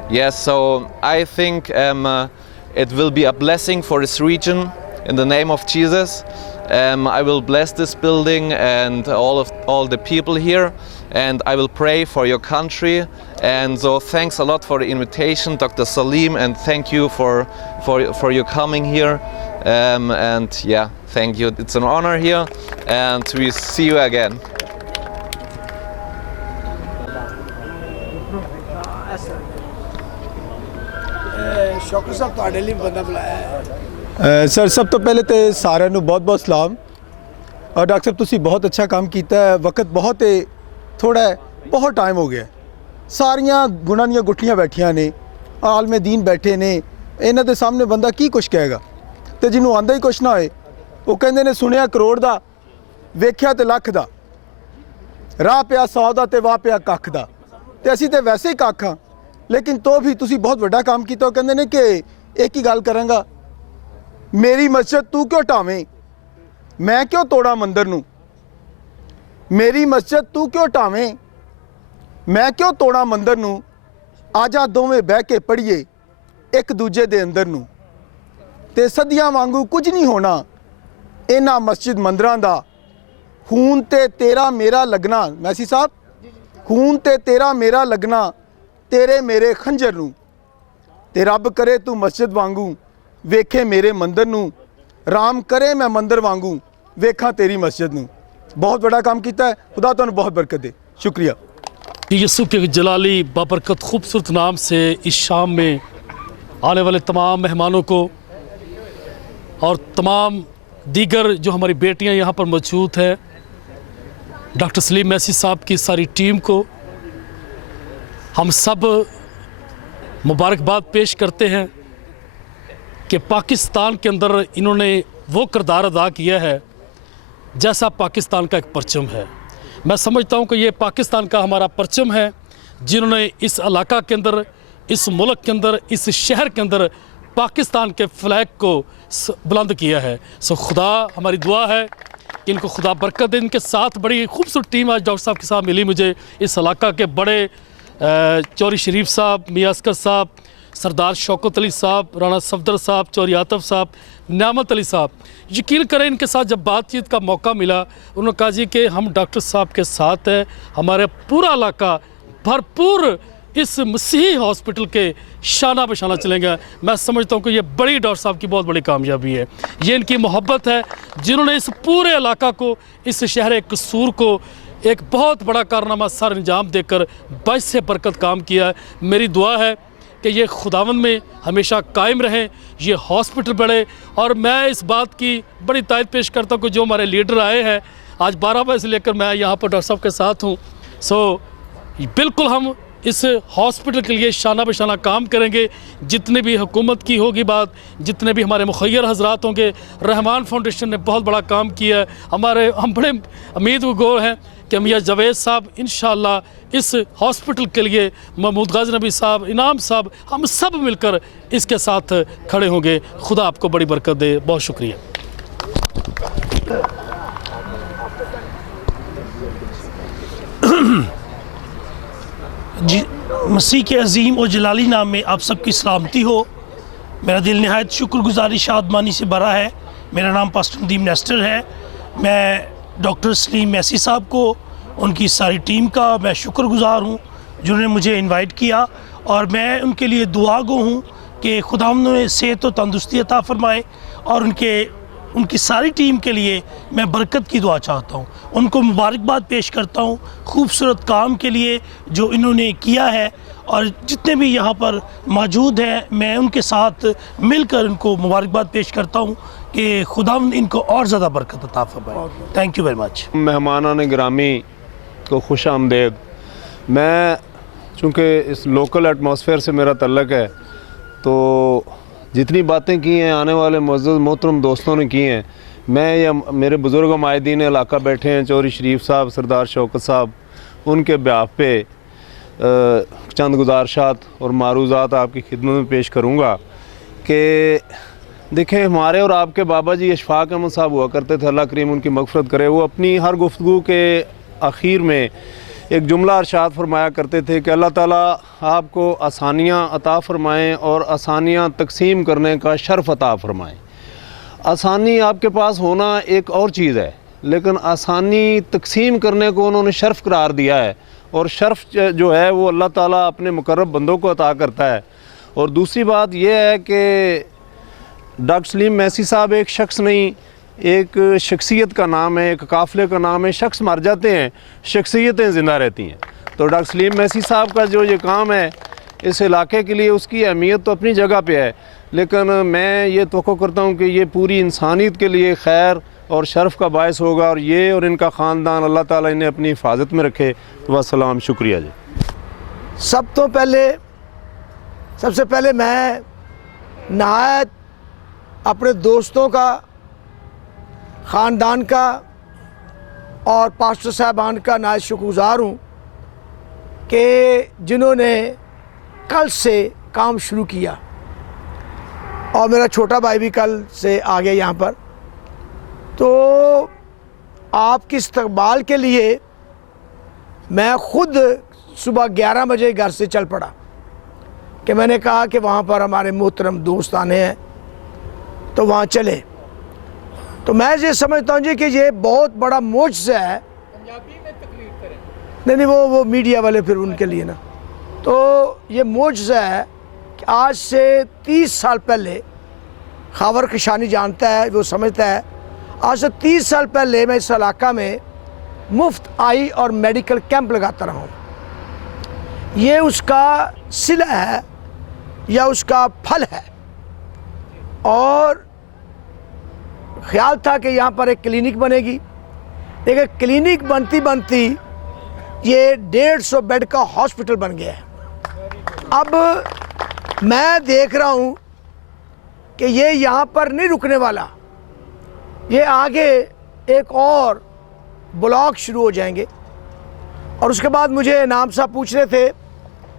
yes, so I think it will be a blessing for this region in the name of Jesus. I will bless this building and all the people here, and I will pray for your country. And so thanks a lot for the invitation, Dr. Salim, and thank you for your coming here. And yeah, thank you. It's an honor here, and we see you again. Shaukat साहब ਤੁਹਾਡੇ ਲਈ ਬੰਦਾ ਬੁਲਾਇਆ ਹੈ। Sir सब तो पहले तो सारे बहुत बहुत सलाम। और डॉक्टर साहब तुसी बहुत अच्छा काम किया है। वक्त बहुत थोड़ा है, बहुत टाइम हो गया। सारियां गुणां ਦੀਆਂ ਗੁੱਠੀਆਂ ਬੈਠੀਆਂ ਨੇ, ਆਲਮੇ ਦੀਨ ਬੈਠੇ ਨੇ, ਇਹਨਾਂ ਦੇ ਸਾਹਮਣੇ ਬੰਦਾ ਕੀ ਕੁਛ ਕਹੇਗਾ। ਤੇ ਜਿਹਨੂੰ ਆਂਦਾ ਹੀ ਕੁਛ ਨਾ ਹੋਏ, ਉਹ ਕਹਿੰਦੇ ਨੇ ਸੁਣਿਆ ਕਰੋੜ ਦਾ, ਵੇਖਿਆ ਤੇ ਲੱਖ ਦਾ, ਰਾਹ ਪਿਆ 100 ਦਾ ਤੇ ਵਾਹ ਪਿਆ ਕੱਖ ਦਾ। ਤੇ ਅਸੀਂ ਤੇ ਵੈਸੇ ਹੀ ਕੱਖ ਹਾਂ, लेकिन तो भी तुसी बहुत बड़ा काम किया। कहते हैं कि एक ही गल करांगा, मेरी मस्जिद तू क्यों टावें, मैं क्यों तोड़ा मंदिर नूं। मेरी मस्जिद तू क्यों टावें, मैं क्यों तोड़ा मंदिर नूं। आजा दोवें बह के पढ़िए एक दूजे दे अंदर नूं। ते सदियां वांगू कुछ नहीं होना इन्हां मस्जिद मंदिरां दा। खून ते तेरा मेरा लगना, मैसी साहब, खून ते तेरा मेरा लगना तेरे मेरे खंजर नूं। ते रब करे तू मस्जिद वांगू वेखे मेरे मंदिर नूं। राम करे मैं मंदिर वांगू वेखा तेरी मस्जिद नूं। बहुत बड़ा काम किया है, खुदा तुहानूं बहुत बरकत दे। शुक्रिया। यूसुफ के जलाली बाबरकत खूबसूरत नाम से इस शाम में आने वाले तमाम मेहमानों को और तमाम दीगर जो हमारी बेटियां यहाँ पर मौजूद हैं, डॉक्टर सलीम मैसी साहब की सारी टीम को हम सब मुबारकबाद पेश करते हैं कि पाकिस्तान के अंदर इन्होंने वो किरदार अदा किया है जैसा पाकिस्तान का एक परचम है। मैं समझता हूँ कि ये पाकिस्तान का हमारा परचम है, जिन्होंने इस इलाका के अंदर, इस मुल्क के अंदर, इस शहर के अंदर पाकिस्तान के फ्लैग को बुलंद किया है। सो खुदा, हमारी दुआ है कि इनको खुदा बरकत दे। इनके साथ बड़ी खूबसूरत टीम आज डॉक्टर साहब के साथ मिली मुझे। इस इलाका के बड़े चौरी शरीफ साहब, मियां असगर साहब, सरदार शौकत अली साहब, राना सफदर साहब, चौरी आतफ साहब, नियामत अली साहब। यकीन करें इनके साथ जब बातचीत का मौका मिला, उन्होंने कहा जी कि हम डॉक्टर साहब के साथ हैं, हमारे पूरा इलाका भरपूर इस मसीही हॉस्पिटल के शाना बशाना चलेंगे। मैं समझता हूँ कि ये बड़ी डॉक्टर साहब की बहुत बड़ी कामयाबी है। ये इनकी मोहब्बत है जिन्होंने इस पूरे इलाका को, इस शहर कसूर को एक बहुत बड़ा कारनामा सर अंजाम देकर बाइस से बरकत काम किया है। मेरी दुआ है कि ये खुदावंद में हमेशा कायम रहें, ये हॉस्पिटल बढ़े। और मैं इस बात की बड़ी तायद पेश करता हूँ कि जो हमारे लीडर आए हैं आज 12 बजे से लेकर मैं यहाँ पर डॉक्टर साहब के साथ हूँ। सो बिल्कुल हम इस हॉस्पिटल के लिए शाना बशाना काम करेंगे। जितने भी हुकूमत की होगी बात, जितने भी हमारे मुखैर हजरात होंगे, रहमान फाउंडेशन ने बहुत बड़ा काम किया है। हम बड़े उम्मीद गो हैं कि मियां जावेद साहब इंशाअल्लाह इस हॉस्पिटल के लिए, महमूद गाजी नबी साहब, इनाम साहब, हम सब मिलकर इसके साथ खड़े होंगे। खुदा आपको बड़ी बरकत दे। बहुत शुक्रिया। जी, मसीह के अजीम और जलाली नाम में आप सबकी सलामती हो। मेरा दिल नहायत शुक्रगुजारी शादमानी से भरा है। मेरा नाम पास्टर नदीम नेस्टर है। मैं डॉक्टर सलीम मैसी साहब को, उनकी सारी टीम का मैं शुक्रगुजार हूँ जिन्होंने मुझे इनवाइट किया, और मैं उनके लिए दुआ गो हूँ कि खुदावंद उन्हें सेहत और तंदुरुस्ती अता फरमाए, और उनकी सारी टीम के लिए मैं बरकत की दुआ चाहता हूँ। उनको मुबारकबाद पेश करता हूँ खूबसूरत काम के लिए जो इन्होंने किया है, और जितने भी यहाँ पर मौजूद हैं मैं उनके साथ मिलकर उनको मुबारकबाद पेश करता हूँ कि खुदावंद इनको और ज़्यादा बरकत अता फरमाए। Thank you very much. मेहमानान गिरामी को खुश आमदेद। मैं चूँकि इस लोकल एटमॉस्फेयर से मेरा तल्लक़ है, तो जितनी बातें की हैं आने वाले मुअज़्ज़ज़ मोहतरम दोस्तों ने की हैं, मैं या मेरे बुज़ुर्ग माहिदीन इलाका बैठे हैं, चौधरी शरीफ साहब, सरदार शौकत साहब, उनके ब्याह पे चंद गुजारिशात और मारूज़ात आपकी खिदमत में पेश करूँगा कि देखें, हमारे और आपके बाबा जी अशफाक अहमद साहब हुआ करते थे, अल्लाह करीम उनकी मग़फ़िरत करे। वो अपनी हर गुफ्तगू के आखिर में एक जुमला इरशाद फरमाया करते थे कि अल्लाह ताला आपको आसानियाँ अता फ़रमाएँ और आसानियाँ तकसीम करने का शर्फ़ अता फ़रमाएँ। आसानी आपके पास होना एक और चीज़ है, लेकिन आसानी तकसीम करने को उन्होंने शर्फ़ करार दिया है, और शर्फ़ जो है वो अल्लाह ताला अपने मुकर्रब बंदों को अता करता है। और दूसरी बात यह है कि डॉक्टर सलीम मैसी साहब एक शख्स नहीं, एक शख्सियत का नाम है, एक काफ़िले का नाम है। शख्स मर जाते हैं, शख्सियतें ज़िंदा रहती हैं। तो डॉक्टर सलीम मैसी साहब का जो ये काम है इस इलाके के लिए, उसकी अहमियत तो अपनी जगह पे है, लेकिन मैं ये तवक्को करता हूँ कि ये पूरी इंसानियत के लिए खैर और शर्फ़ का बायस होगा, और ये और इनका ख़ानदान अल्लाह ताला इन्हें अपनी हिफाजत में रखे। वस्सलाम, शुक्रिया जी। सबसे पहले मैं नहायत अपने दोस्तों का, ख़ानदान का और पास्टर साहबान का नहायत शुक्रगुज़ार हूँ कि जिन्होंने कल से काम शुरू किया, और मेरा छोटा भाई भी कल से आ गया यहाँ पर। तो आपकी इस्तकबाल के लिए मैं ख़ुद सुबह 11 बजे घर से चल पड़ा कि मैंने कहा कि वहाँ पर हमारे मोहतरम दोस्त आने हैं, तो वहाँ चले। तो मैं ये समझता हूँ जी कि ये बहुत बड़ा मोजज़ा है। नहीं, वो मीडिया वाले फिर उनके लिए ना, तो ये मोजज़ा है कि आज से 30 साल पहले, खावर किशानी जानता है, वो समझता है, आज से 30 साल पहले मैं इस इलाका में मुफ्त आई और मेडिकल कैंप लगाता रहा हूँ। ये उसका सिला है या उसका फल है। और ख़्याल था कि यहाँ पर एक क्लिनिक बनेगी, लेकिन क्लिनिक बनती बनती ये 150 बेड का हॉस्पिटल बन गया है। अब मैं देख रहा हूँ कि ये यहाँ पर नहीं रुकने वाला, ये आगे एक और ब्लॉक शुरू हो जाएंगे। और उसके बाद मुझे इनाम साहब पूछ रहे थे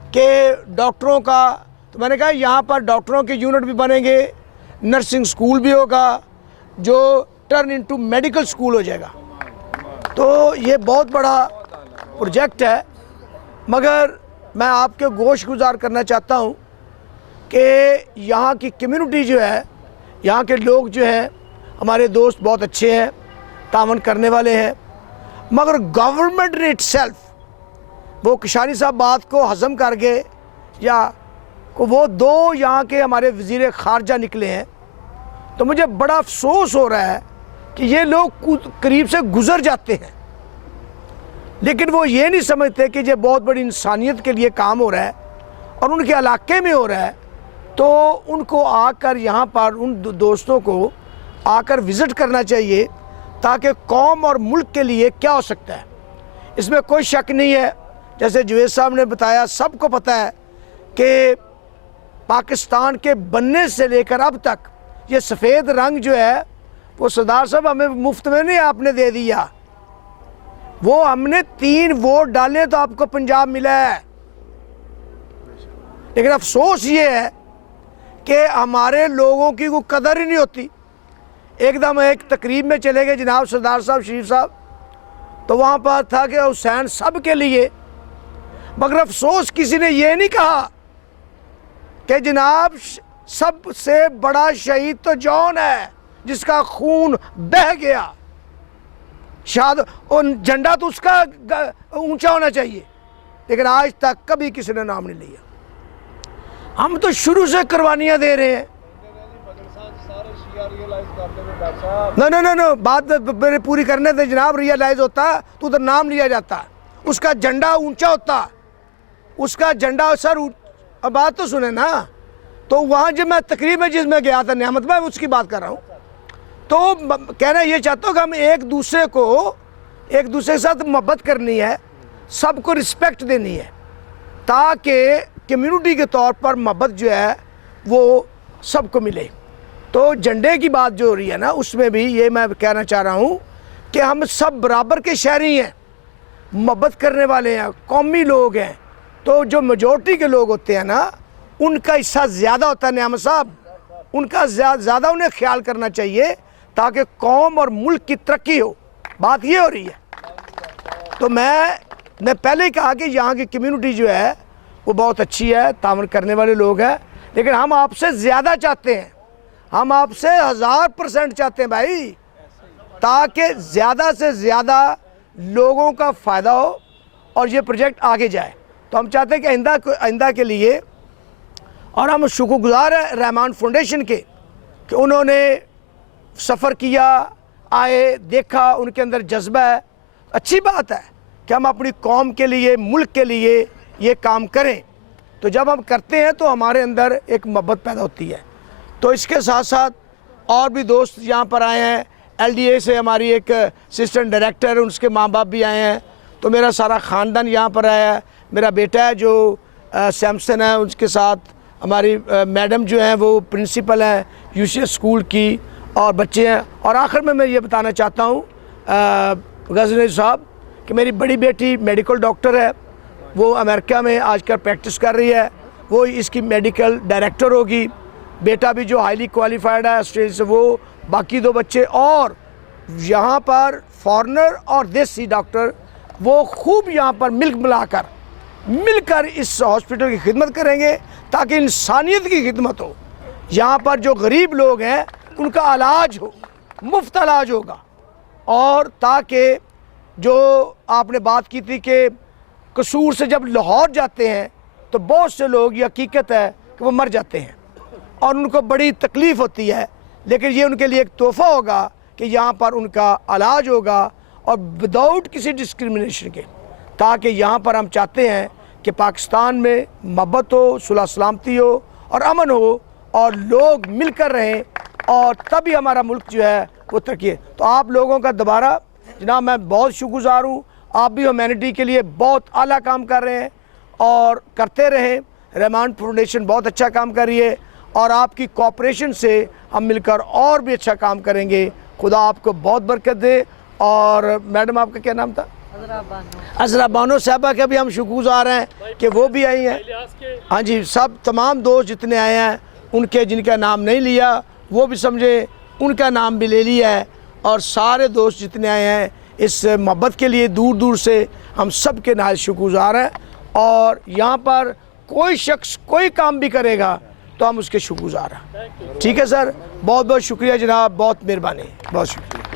कि डॉक्टरों का, तो मैंने कहा यहाँ पर डॉक्टरों के यूनिट भी बनेंगे, नर्सिंग स्कूल भी होगा जो टर्न इनटू मेडिकल स्कूल हो जाएगा। तो ये बहुत बड़ा प्रोजेक्ट है। मगर मैं आपके गोश गुजार करना चाहता हूँ कि यहाँ की कम्युनिटी जो है, यहाँ के लोग जो हैं, हमारे दोस्त बहुत अच्छे हैं, तावन करने वाले हैं, मगर गवर्नमेंट ने इटसेल्फ, वो किशानी साहब बात को हज़म कर गए, या को वो 2 यहाँ के हमारे वज़ीर ख़ारजा निकले हैं। तो मुझे बड़ा अफसोस हो रहा है कि ये लोग करीब से गुज़र जाते हैं, लेकिन वो ये नहीं समझते कि ये बहुत बड़ी इंसानियत के लिए काम हो रहा है और उनके इलाके में हो रहा है। तो उनको आकर यहाँ पर उन दोस्तों को आकर विज़िट करना चाहिए, ताकि कौम और मुल्क के लिए क्या हो सकता है। इसमें कोई शक नहीं है, जैसे जुवैद साहब ने बताया, सबको पता है कि पाकिस्तान के बनने से लेकर अब तक ये सफ़ेद रंग जो है वो सरदार साहब हमें मुफ्त में नहीं आपने दे दिया, वो हमने 3 वोट डाले तो आपको पंजाब मिला है। लेकिन अफसोस ये है कि हमारे लोगों की कोई कदर ही नहीं होती। एकदम एक तकरीब में चले गए जनाब सरदार साहब शरीफ साहब, तो वहाँ पर था कि हुसैन सब के लिए, मगर अफसोस किसी ने ये नहीं कहा कि जनाब सबसे बड़ा शहीद तो जॉन है जिसका खून बह गया, शायद और झंडा तो उसका ऊंचा होना चाहिए, लेकिन आज तक कभी किसी ने नाम नहीं लिया। हम तो शुरू से कुर्बानियाँ दे रहे हैं। नो बात मेरे पूरी करने थे जनाब। रियलाइज होता तो उधर नाम लिया जाता, उसका झंडा ऊंचा होता, उसका झंडा सर अब बात तो सुने ना। तो वहाँ जब मैं तकरीब में जिसमें गया था नियामत में, उसकी बात कर रहा हूँ। तो कहना ये चाहता हूँ कि हम एक दूसरे के साथ मोहब्बत करनी है, सबको रिस्पेक्ट देनी है, ताकि कम्युनिटी के तौर पर मोहब्बत जो है वो सबको मिले। तो झंडे की बात जो हो रही है ना, उसमें भी ये मैं कहना चाह रहा हूँ कि हम सब बराबर के शहरी हैं, मोहब्बत करने वाले हैं, कौमी लोग हैं। तो जो मेजॉरिटी के लोग होते हैं ना, उनका हिस्सा ज़्यादा होता है नियामत साहब, उनका ज़्यादा उन्हें ख्याल करना चाहिए ताकि कौम और मुल्क की तरक्की हो। बात ये हो रही है। तो मैं पहले ही कहा कि यहाँ की कम्युनिटी जो है वो बहुत अच्छी है, तावन करने वाले लोग हैं, लेकिन हम आपसे ज़्यादा चाहते हैं, हम आपसे 1000% चाहते हैं भाई, ताकि ज़्यादा से ज़्यादा लोगों का फ़ायदा हो और ये प्रोजेक्ट आगे जाए। तो हम चाहते हैं कि आइंदा के लिए, और हम शुक्रगुज़ार हैं रहमान फाउंडेशन के कि उन्होंने सफ़र किया, आए, देखा, उनके अंदर जज्बा है। अच्छी बात है कि हम अपनी कौम के लिए, मुल्क के लिए ये काम करें। तो जब हम करते हैं तो हमारे अंदर एक मोहब्बत पैदा होती है। तो इसके साथ साथ और भी दोस्त यहाँ पर आए हैं। LDA से हमारी एक असिस्टेंट डायरेक्टर, उसके माँ बाप भी आए हैं। तो मेरा सारा ख़ानदान यहाँ पर आया है। मेरा बेटा है जो सैमसन है, उसके साथ हमारी मैडम जो हैं वो प्रिंसिपल हैं UCS स्कूल की, और बच्चे हैं। और आखिर में मैं ये बताना चाहता हूँ गज़नवी साहब कि मेरी बड़ी बेटी मेडिकल डॉक्टर है, वो अमेरिका में आजकल प्रैक्टिस कर रही है, वो इसकी मेडिकल डायरेक्टर होगी। बेटा भी जो हाईली क्वालिफाइड है ऑस्ट्रेलिया से, वो, बाकी 2 बच्चे, और यहाँ पर फॉरेनर और देसी डॉक्टर वो खूब यहाँ पर मिलकर इस हॉस्पिटल की खिदमत करेंगे ताकि इंसानियत की खिदमत हो। यहाँ पर जो गरीब लोग हैं उनका इलाज हो, मुफ्त इलाज होगा। और ताकि जो आपने बात की थी कि कसूर से जब लाहौर जाते हैं तो बहुत से लोग, ये हकीकत है कि वो मर जाते हैं और उनको बड़ी तकलीफ़ होती है, लेकिन ये उनके लिए एक तोहफ़ा होगा कि यहाँ पर उनका इलाज होगा और विदाउट किसी डिस्क्रिमिनेशन के। ताकि यहाँ पर हम चाहते हैं कि पाकिस्तान में मोहब्बत हो, सुलह सलामती हो और अमन हो और लोग मिलकर रहें, और तभी हमारा मुल्क जो है वो तरक्की है। तो आप लोगों का दोबारा जनाब मैं बहुत शुक्रगुज़ार हूँ। आप भी ह्यूमैनिटी के लिए बहुत आला काम कर रहे हैं और करते रहें। रहमान फाउंडेशन बहुत अच्छा काम कर रही है और आपकी कोऑपरेशन से हम मिलकर और भी अच्छा काम करेंगे। खुदा आपको बहुत बरकत दे। और मैडम आपका क्या नाम था? अजरा बानो साहबा के भी हम शुक्रगुज़ार हैं कि वो भी आई हैं। हाँ जी, सब तमाम दोस्त जितने आए हैं उनके जिनका नाम नहीं लिया वो भी समझे, उनका नाम भी ले लिया है। और सारे दोस्त जितने आए हैं इस मोहब्बत के लिए दूर दूर से, हम सब के नाल शुक्रगुज़ार हैं। और यहाँ पर कोई शख्स कोई काम भी करेगा तो हम उसके शुक्रगुज़ार हैं। ठीक है सर, बहुत बहुत शुक्रिया जनाब, बहुत मेहरबानी, बहुत शुक्रिया।